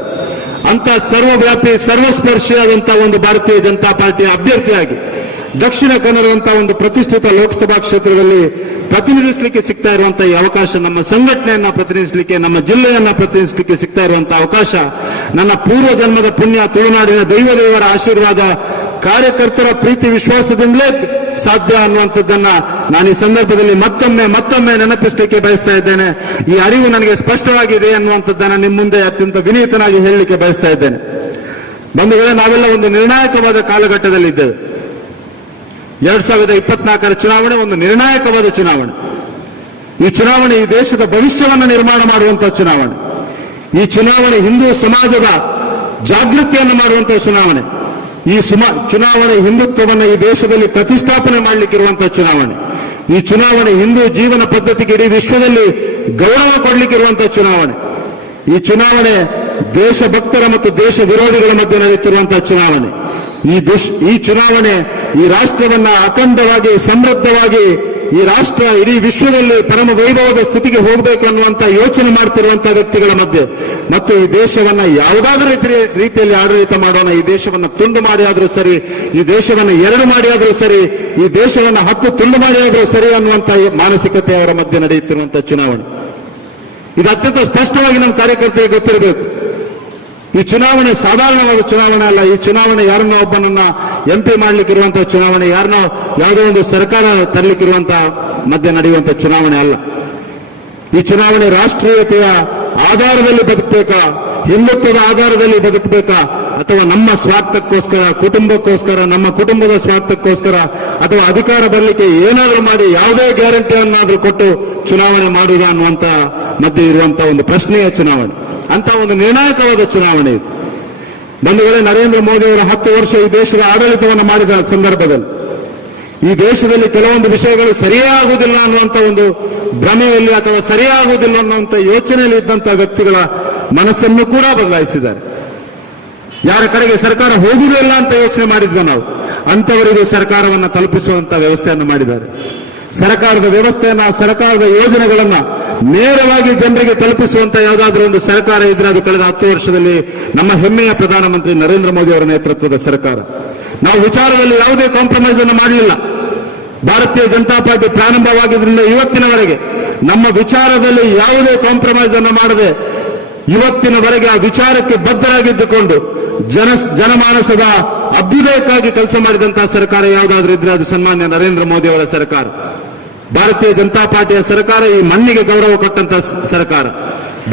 ಅಂತ ಸರ್ವವ್ಯಾಪಿ ಸರ್ವಸ್ಪರ್ಶಿಯಾದಂತಹ ಒಂದು ಭಾರತೀಯ ಜನತಾ ಪಾರ್ಟಿಯ ಅಭ್ಯರ್ಥಿಯಾಗಿ ದಕ್ಷಿಣ ಕನ್ನಡದಂತಹ ಒಂದು ಪ್ರತಿಷ್ಠಿತ ಲೋಕಸಭಾ ಕ್ಷೇತ್ರದಲ್ಲಿ ಪ್ರತಿನಿಧಿಸಲಿಕ್ಕೆ ಸಿಗ್ತಾ ಇರುವಂತಹ ಈ ಅವಕಾಶ, ನಮ್ಮ ಸಂಘಟನೆಯನ್ನ ಪ್ರತಿನಿಧಿಸಲಿಕ್ಕೆ, ನಮ್ಮ ಜಿಲ್ಲೆಯನ್ನ ಪ್ರತಿನಿಧಿಸಲಿಕ್ಕೆ ಸಿಗ್ತಾ ಇರುವಂತಹ ಅವಕಾಶ ನನ್ನ ಪೂರ್ವ ಜನ್ಮದ ಪುಣ್ಯ, ತುಳುನಾಡಿನ ದೈವದೇವರ ಆಶೀರ್ವಾದ, ಕಾರ್ಯಕರ್ತರ ಪ್ರೀತಿ ವಿಶ್ವಾಸದಿಂದಲೇ ಸಾಧ್ಯ ಅನ್ನುವಂಥದ್ದನ್ನ ನಾನು ಈ ಸಂದರ್ಭದಲ್ಲಿ ಮತ್ತೊಮ್ಮೆ ನೆನಪಿಸಲಿಕ್ಕೆ ಬಯಸ್ತಾ ಇದ್ದೇನೆ. ಈ ಅರಿವು ನನಗೆ ಸ್ಪಷ್ಟವಾಗಿದೆ ಅನ್ನುವಂಥದ್ದನ್ನ ನಿಮ್ಮ ಮುಂದೆ ಅತ್ಯಂತ ವಿನೀತನಾಗಿ ಹೇಳಲಿಕ್ಕೆ ಬಯಸ್ತಾ ಇದ್ದೇನೆ. ಬಂಧುಗಳೇ, ನಾವೆಲ್ಲ ಒಂದು ನಿರ್ಣಾಯಕವಾದ ಕಾಲಘಟ್ಟದಲ್ಲಿದ್ದೇವೆ. 2024ರ ಚುನಾವಣೆ ಒಂದು ನಿರ್ಣಾಯಕವಾದ ಚುನಾವಣೆ. ಈ ಚುನಾವಣೆ ಈ ದೇಶದ ಭವಿಷ್ಯವನ್ನು ನಿರ್ಮಾಣ ಮಾಡುವಂತಹ ಚುನಾವಣೆ. ಈ ಚುನಾವಣೆ ಹಿಂದೂ ಸಮಾಜದ ಜಾಗೃತಿಯನ್ನು ಮಾಡುವಂತಹ ಚುನಾವಣೆ. ಈ ಚುನಾವಣೆ ಹಿಂದುತ್ವವನ್ನು ಈ ದೇಶದಲ್ಲಿ ಪ್ರತಿಷ್ಠಾಪನೆ ಮಾಡಲಿಕ್ಕಿರುವಂತಹ ಚುನಾವಣೆ. ಈ ಚುನಾವಣೆ ಹಿಂದೂ ಜೀವನ ಪದ್ಧತಿಗೆ ಇಡೀ ವಿಶ್ವದಲ್ಲಿ ಗೌರವ ಕೊಡಲಿಕ್ಕಿರುವಂತಹ ಚುನಾವಣೆ. ಈ ಚುನಾವಣೆ ದೇಶಭಕ್ತರ ಮತ್ತು ದೇಶ ವಿರೋಧಿಗಳ ಮಧ್ಯೆ ನಡೆಯುತ್ತಿರುವಂತಹ ಚುನಾವಣೆ. ಈ ಚುನಾವಣೆ ಈ ರಾಷ್ಟ್ರವನ್ನ ಅಖಂಡವಾಗಿ ಸಮೃದ್ಧವಾಗಿ ಈ ರಾಷ್ಟ್ರ ಇಡೀ ವಿಶ್ವದಲ್ಲಿ ಪರಮ ವೈಭವದ ಸ್ಥಿತಿಗೆ ಹೋಗಬೇಕು ಅನ್ನುವಂತ ಯೋಚನೆ ಮಾಡ್ತಿರುವಂತಹ ವ್ಯಕ್ತಿಗಳ ಮಧ್ಯೆ ಮತ್ತು ಈ ದೇಶವನ್ನ ಯಾವುದಾದ್ರೂ ರೀತಿಯಲ್ಲಿ ಆಡಳಿತ ಮಾಡೋಣ, ಈ ದೇಶವನ್ನ ತುಂಡು ಮಾಡಿ ಆದ್ರೂ ಸರಿ, ಈ ದೇಶವನ್ನ 2 ಮಾಡಿ ಆದ್ರೂ ಸರಿ, ಈ ದೇಶವನ್ನ 10 ತುಂಡು ಮಾಡಿ ಆದ್ರೂ ಸರಿ ಅನ್ನುವಂತ ಮಾನಸಿಕತೆ ಅವರ ಮಧ್ಯೆ ನಡೆಯುತ್ತಿರುವಂತಹ ಚುನಾವಣೆ. ಇದು ಅತ್ಯಂತ ಸ್ಪಷ್ಟವಾಗಿ ನಮ್ಮ ಕಾರ್ಯಕರ್ತರಿಗೆ ಗೊತ್ತಿರಬೇಕು. ಈ ಚುನಾವಣೆ ಸಾಧಾರಣವಾದ ಚುನಾವಣೆ ಅಲ್ಲ. ಈ ಚುನಾವಣೆ ಯಾರನ್ನ ಒಬ್ಬನನ್ನ MP ಮಾಡ್ಲಿಕ್ಕಿರುವಂತಹ ಚುನಾವಣೆ, ಯಾರನ್ನೋ ಯಾವುದೋ ಒಂದು ಸರ್ಕಾರ ತರಲಿಕ್ಕಿರುವಂತಹ ಮಧ್ಯೆ ನಡೆಯುವಂತಹ ಚುನಾವಣೆ ಅಲ್ಲ. ಈ ಚುನಾವಣೆ ರಾಷ್ಟ್ರೀಯತೆಯ ಆಧಾರದಲ್ಲಿ ಬದುಕಬೇಕಾ, ಹಿಂದುತ್ವದ ಆಧಾರದಲ್ಲಿ ಬದುಕಬೇಕಾ, ಅಥವಾ ನಮ್ಮ ಸ್ವಾರ್ಥಕ್ಕೋಸ್ಕರ, ಕುಟುಂಬಕ್ಕೋಸ್ಕರ, ನಮ್ಮ ಕುಟುಂಬದ ಸ್ವಾರ್ಥಕ್ಕೋಸ್ಕರ, ಅಥವಾ ಅಧಿಕಾರ ಬರಲಿಕ್ಕೆ ಏನಾದರೂ ಮಾಡಿ ಯಾವುದೇ ಗ್ಯಾರಂಟಿಯನ್ನಾದರೂ ಕೊಟ್ಟು ಚುನಾವಣೆ ಮಾಡುವುದಾ ಅನ್ನುವಂತ ಮಧ್ಯೆ ಇರುವಂತಹ ಒಂದು ಪ್ರಶ್ನೆಯ ಚುನಾವಣೆ. ಅಂತ ಒಂದು ನಿರ್ಣಾಯಕವಾದ ಚುನಾವಣೆ ಇದು. ಬಂಧುಗಳೇ, ನರೇಂದ್ರ ಮೋದಿ ಅವರು 10 ವರ್ಷ ಈ ದೇಶದ ಆಡಳಿತವನ್ನು ಮಾಡಿದ ಸಂದರ್ಭದಲ್ಲಿ ಈ ದೇಶದಲ್ಲಿ ಕೆಲವೊಂದು ವಿಷಯಗಳು ಸರಿಯೇ ಆಗುವುದಿಲ್ಲ ಅನ್ನುವಂಥ ಒಂದು ಭ್ರಮೆಯಲ್ಲಿ ಅಥವಾ ಸರಿಯಾಗುವುದಿಲ್ಲ ಅನ್ನುವಂಥ ಯೋಚನೆಯಲ್ಲಿ ಇದ್ದಂತಹ ವ್ಯಕ್ತಿಗಳ ಮನಸ್ಸನ್ನು ಕೂಡ ಬದಲಾಯಿಸಿದ್ದಾರೆ. ಯಾರ ಕಡೆಗೆ ಸರ್ಕಾರ ಹೋಗುವುದಿಲ್ಲ ಅಂತ ಯೋಚನೆ ಮಾಡಿದ್ವಿ ನಾವು, ಅಂತವರಿಗೂ ಸರ್ಕಾರವನ್ನು ತಲುಪಿಸುವಂತ ವ್ಯವಸ್ಥೆಯನ್ನು ಮಾಡಿದ್ದಾರೆ. ಸರ್ಕಾರದ ವ್ಯವಸ್ಥೆಯನ್ನ, ಸರ್ಕಾರದ ಯೋಜನೆಗಳನ್ನ ನೇರವಾಗಿ ಜನರಿಗೆ ತಲುಪಿಸುವಂತ ಯಾವುದಾದ್ರೂ ಒಂದು ಸರ್ಕಾರ ಇದ್ರೆ ಅದು ಕಳೆದ 10 ವರ್ಷದಲ್ಲಿ ನಮ್ಮ ಹೆಮ್ಮೆಯ ಪ್ರಧಾನಮಂತ್ರಿ ನರೇಂದ್ರ ಮೋದಿ ಅವರ ನೇತೃತ್ವದ ಸರ್ಕಾರ. ನಾವು ವಿಚಾರದಲ್ಲಿ ಯಾವುದೇ ಕಾಂಪ್ರಮೈಸ್ ಅನ್ನು ಮಾಡಲಿಲ್ಲ. ಭಾರತೀಯ ಜನತಾ ಪಾರ್ಟಿ ಪ್ರಾರಂಭವಾಗಿದ್ದರಿಂದ ಇವತ್ತಿನವರೆಗೆ ನಮ್ಮ ವಿಚಾರದಲ್ಲಿ ಯಾವುದೇ ಕಾಂಪ್ರಮೈಸ್ ಅನ್ನು ಮಾಡದೆ ಇವತ್ತಿನವರೆಗೆ ಆ ವಿಚಾರಕ್ಕೆ ಬದ್ಧರಾಗಿದ್ದುಕೊಂಡು ಜನಮಾನಸದ ಅಭ್ಯುದಯಕ್ಕಾಗಿ ಕೆಲಸ ಮಾಡಿದಂತಹ ಸರ್ಕಾರ ಯಾವುದಾದ್ರೂ ಇದ್ರೆ ಅದು ಸನ್ಮಾನ್ಯ ನರೇಂದ್ರ ಮೋದಿ ಅವರ ಸರ್ಕಾರ. ಭಾರತೀಯ ಜನತಾ ಪಾರ್ಟಿಯ ಸರ್ಕಾರ ಈ ಮಣ್ಣಿಗೆ ಗೌರವ ಕೊಟ್ಟಂತಹ ಸರ್ಕಾರ.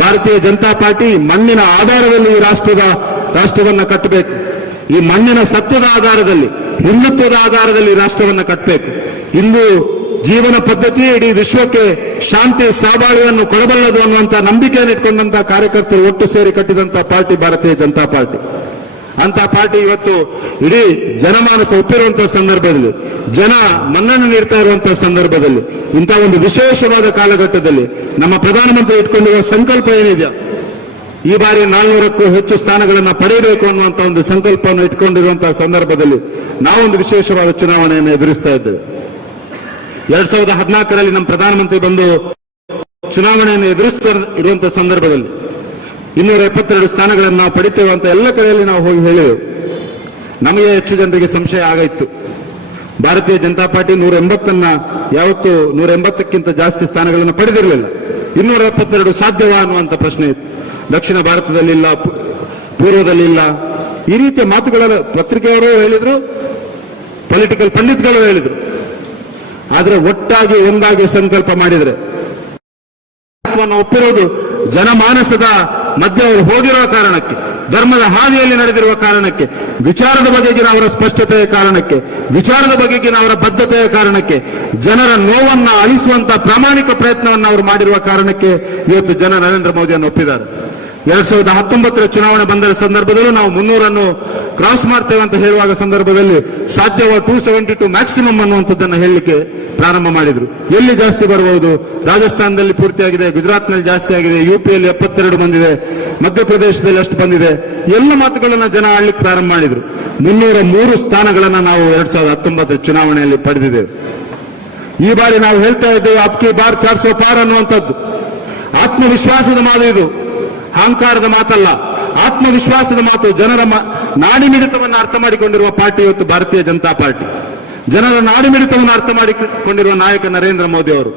ಭಾರತೀಯ ಜನತಾ ಪಾರ್ಟಿ ಮಣ್ಣಿನ ಆಧಾರದಲ್ಲಿ ಈ ರಾಷ್ಟ್ರವನ್ನ ಕಟ್ಟಬೇಕು. ಈ ಮಣ್ಣಿನ ಸತ್ವದ ಆಧಾರದಲ್ಲಿ, ಹಿಂದುತ್ವದ ಆಧಾರದಲ್ಲಿ ರಾಷ್ಟ್ರವನ್ನ ಕಟ್ಟಬೇಕು. ಇಂದು ಜೀವನ ಪದ್ಧತಿ ಇಡೀ ವಿಶ್ವಕ್ಕೆ ಶಾಂತಿ ಸಾಬಾಳಿಯನ್ನು ಕೊಡಬಲ್ಲದು ಅನ್ನುವಂಥ ನಂಬಿಕೆಯನ್ನು ಇಟ್ಕೊಂಡಂತಹ ಕಾರ್ಯಕರ್ತರು ಒಟ್ಟು ಸೇರಿ ಕಟ್ಟಿದಂತಹ ಪಾರ್ಟಿ ಭಾರತೀಯ ಜನತಾ ಪಾರ್ಟಿ. ಅಂತ ಪಾರ್ಟಿ ಇವತ್ತು ಇಡೀ ಜನಮಾನಸ ಒಪ್ಪಿರುವಂತಹ ಸಂದರ್ಭದಲ್ಲಿ, ಜನ ಮನ್ನಣೆ ನೀಡ್ತಾ ಇರುವಂತಹ ಸಂದರ್ಭದಲ್ಲಿ, ಇಂತಹ ಒಂದು ವಿಶೇಷವಾದ ಕಾಲಘಟ್ಟದಲ್ಲಿ ನಮ್ಮ ಪ್ರಧಾನಮಂತ್ರಿ ಇಟ್ಕೊಂಡಿರುವ ಸಂಕಲ್ಪ ಏನಿದೆ, ಈ ಬಾರಿ 400ಕ್ಕೂ ಹೆಚ್ಚು ಸ್ಥಾನಗಳನ್ನು ಪಡೆಯಬೇಕು ಅನ್ನುವಂಥ ಒಂದು ಸಂಕಲ್ಪವನ್ನು ಇಟ್ಕೊಂಡಿರುವಂತಹ ಸಂದರ್ಭದಲ್ಲಿ ನಾವೊಂದು ವಿಶೇಷವಾದ ಚುನಾವಣೆಯನ್ನು ಎದುರಿಸ್ತಾ ಇದ್ದೇವೆ. 2014ರಲ್ಲಿ ನಮ್ಮ ಪ್ರಧಾನಮಂತ್ರಿ ಬಂದು ಚುನಾವಣೆಯನ್ನು ಎದುರಿಸ್ತಾ ಇರುವಂತಹ ಸಂದರ್ಭದಲ್ಲಿ 272 ಸ್ಥಾನಗಳನ್ನು ನಾವು ಪಡಿತೇವೆ ಅಂತ ಎಲ್ಲ ಕಡೆಯಲ್ಲಿ ನಾವು ಹೋಗಿ ಹೇಳಿದೆವು. ನಮಗೆ ಹೆಚ್ಚು ಜನರಿಗೆ ಸಂಶಯ ಆಗಿತ್ತು. ಭಾರತೀಯ ಜನತಾ ಪಾರ್ಟಿ 180 ಯಾವತ್ತೂ 180ಕ್ಕಿಂತ ಜಾಸ್ತಿ ಸ್ಥಾನಗಳನ್ನು ಪಡೆದಿರಲಿಲ್ಲ. 272 ಸಾಧ್ಯವಾ ಅನ್ನುವಂಥ ಪ್ರಶ್ನೆ ಇತ್ತು. ದಕ್ಷಿಣ ಭಾರತದಲ್ಲಿಲ್ಲ, ಪೂರ್ವದಲ್ಲಿಲ್ಲ, ಈ ರೀತಿಯ ಮಾತುಗಳ ಪತ್ರಿಕೆಯವರು ಹೇಳಿದ್ರು, ಪೊಲಿಟಿಕಲ್ ಪಂಡಿತ್ಗಳು ಹೇಳಿದ್ರು. ಆದರೆ ಒಟ್ಟಾಗಿ ಒಂದಾಗಿ ಸಂಕಲ್ಪ ಮಾಡಿದರೆ ಒಪ್ಪಿರೋದು ಜನಮಾನಸದ ಮಧ್ಯೆ ಅವರು ಹೋಗಿರುವ ಕಾರಣಕ್ಕೆ, ಧರ್ಮದ ಹಾದಿಯಲ್ಲಿ ನಡೆದಿರುವ ಕಾರಣಕ್ಕೆ, ವಿಚಾರದ ಬಗೆಗಿನ ಅವರ ಸ್ಪಷ್ಟತೆಯ ಕಾರಣಕ್ಕೆ, ವಿಚಾರದ ಬಗೆಗಿನ ಅವರ ಬದ್ಧತೆಯ ಕಾರಣಕ್ಕೆ, ಜನರ ನೋವನ್ನ ಅಳಿಸುವಂತ ಪ್ರಾಮಾಣಿಕ ಪ್ರಯತ್ನವನ್ನು ಅವರು ಮಾಡಿರುವ ಕಾರಣಕ್ಕೆ ಇವತ್ತು ಜನ ನರೇಂದ್ರ ಮೋದಿಯನ್ನು ಒಪ್ಪಿದ್ದಾರೆ. 2019ರ ಚುನಾವಣೆ ಬಂದ ಸಂದರ್ಭದಲ್ಲೂ ನಾವು 300 ಕ್ರಾಸ್ ಮಾಡ್ತೇವೆ ಅಂತ ಹೇಳುವಾಗ ಸಂದರ್ಭದಲ್ಲಿ ಸಾಧ್ಯವ 272 ಮ್ಯಾಕ್ಸಿಮಮ್ ಅನ್ನುವಂಥದ್ದನ್ನು ಹೇಳಲಿಕ್ಕೆ ಪ್ರಾರಂಭ ಮಾಡಿದ್ರು. ಎಲ್ಲಿ ಜಾಸ್ತಿ ಬರಬಹುದು? ರಾಜಸ್ಥಾನದಲ್ಲಿ ಪೂರ್ತಿಯಾಗಿದೆ, ಗುಜರಾತ್ನಲ್ಲಿ ಜಾಸ್ತಿ ಆಗಿದೆ, ಯುಪಿಯಲ್ಲಿ 72 ಬಂದಿದೆ, ಮಧ್ಯಪ್ರದೇಶದಲ್ಲಿ ಅಷ್ಟು ಬಂದಿದೆ. ಎಲ್ಲ ಮಾತುಗಳನ್ನ ಜನ ಆಡ್ಲಿಕ್ಕೆ ಪ್ರಾರಂಭ ಮಾಡಿದ್ರು. 303 ಸ್ಥಾನಗಳನ್ನ ನಾವು 2019 ಚುನಾವಣೆಯಲ್ಲಿ ಪಡೆದಿದ್ದೇವೆ. ಈ ಬಾರಿ ನಾವು ಹೇಳ್ತಾ ಇದ್ದೇವೆ ಅಬ್ಕಿ ಬಾರ್ 400 ಪಾರ್ ಅನ್ನುವಂಥದ್ದು ಆತ್ಮವಿಶ್ವಾಸದ ಮಾತು. ಇದು ಅಹಂಕಾರದ ಮಾತಲ್ಲ, ಆತ್ಮವಿಶ್ವಾಸದ ಮಾತು. ಜನರ ನಾಡಿಮಿಡಿತವನ್ನು ಅರ್ಥ ಮಾಡಿಕೊಂಡಿರುವ ಪಾರ್ಟಿ ಇವತ್ತು ಭಾರತೀಯ ಜನತಾ ಪಾರ್ಟಿ. ಜನರ ನಾಡಿಮಿಡಿತವನ್ನು ಅರ್ಥ ಮಾಡಿಕೊಂಡಿರುವ ನಾಯಕ ನರೇಂದ್ರ ಮೋದಿ ಅವರು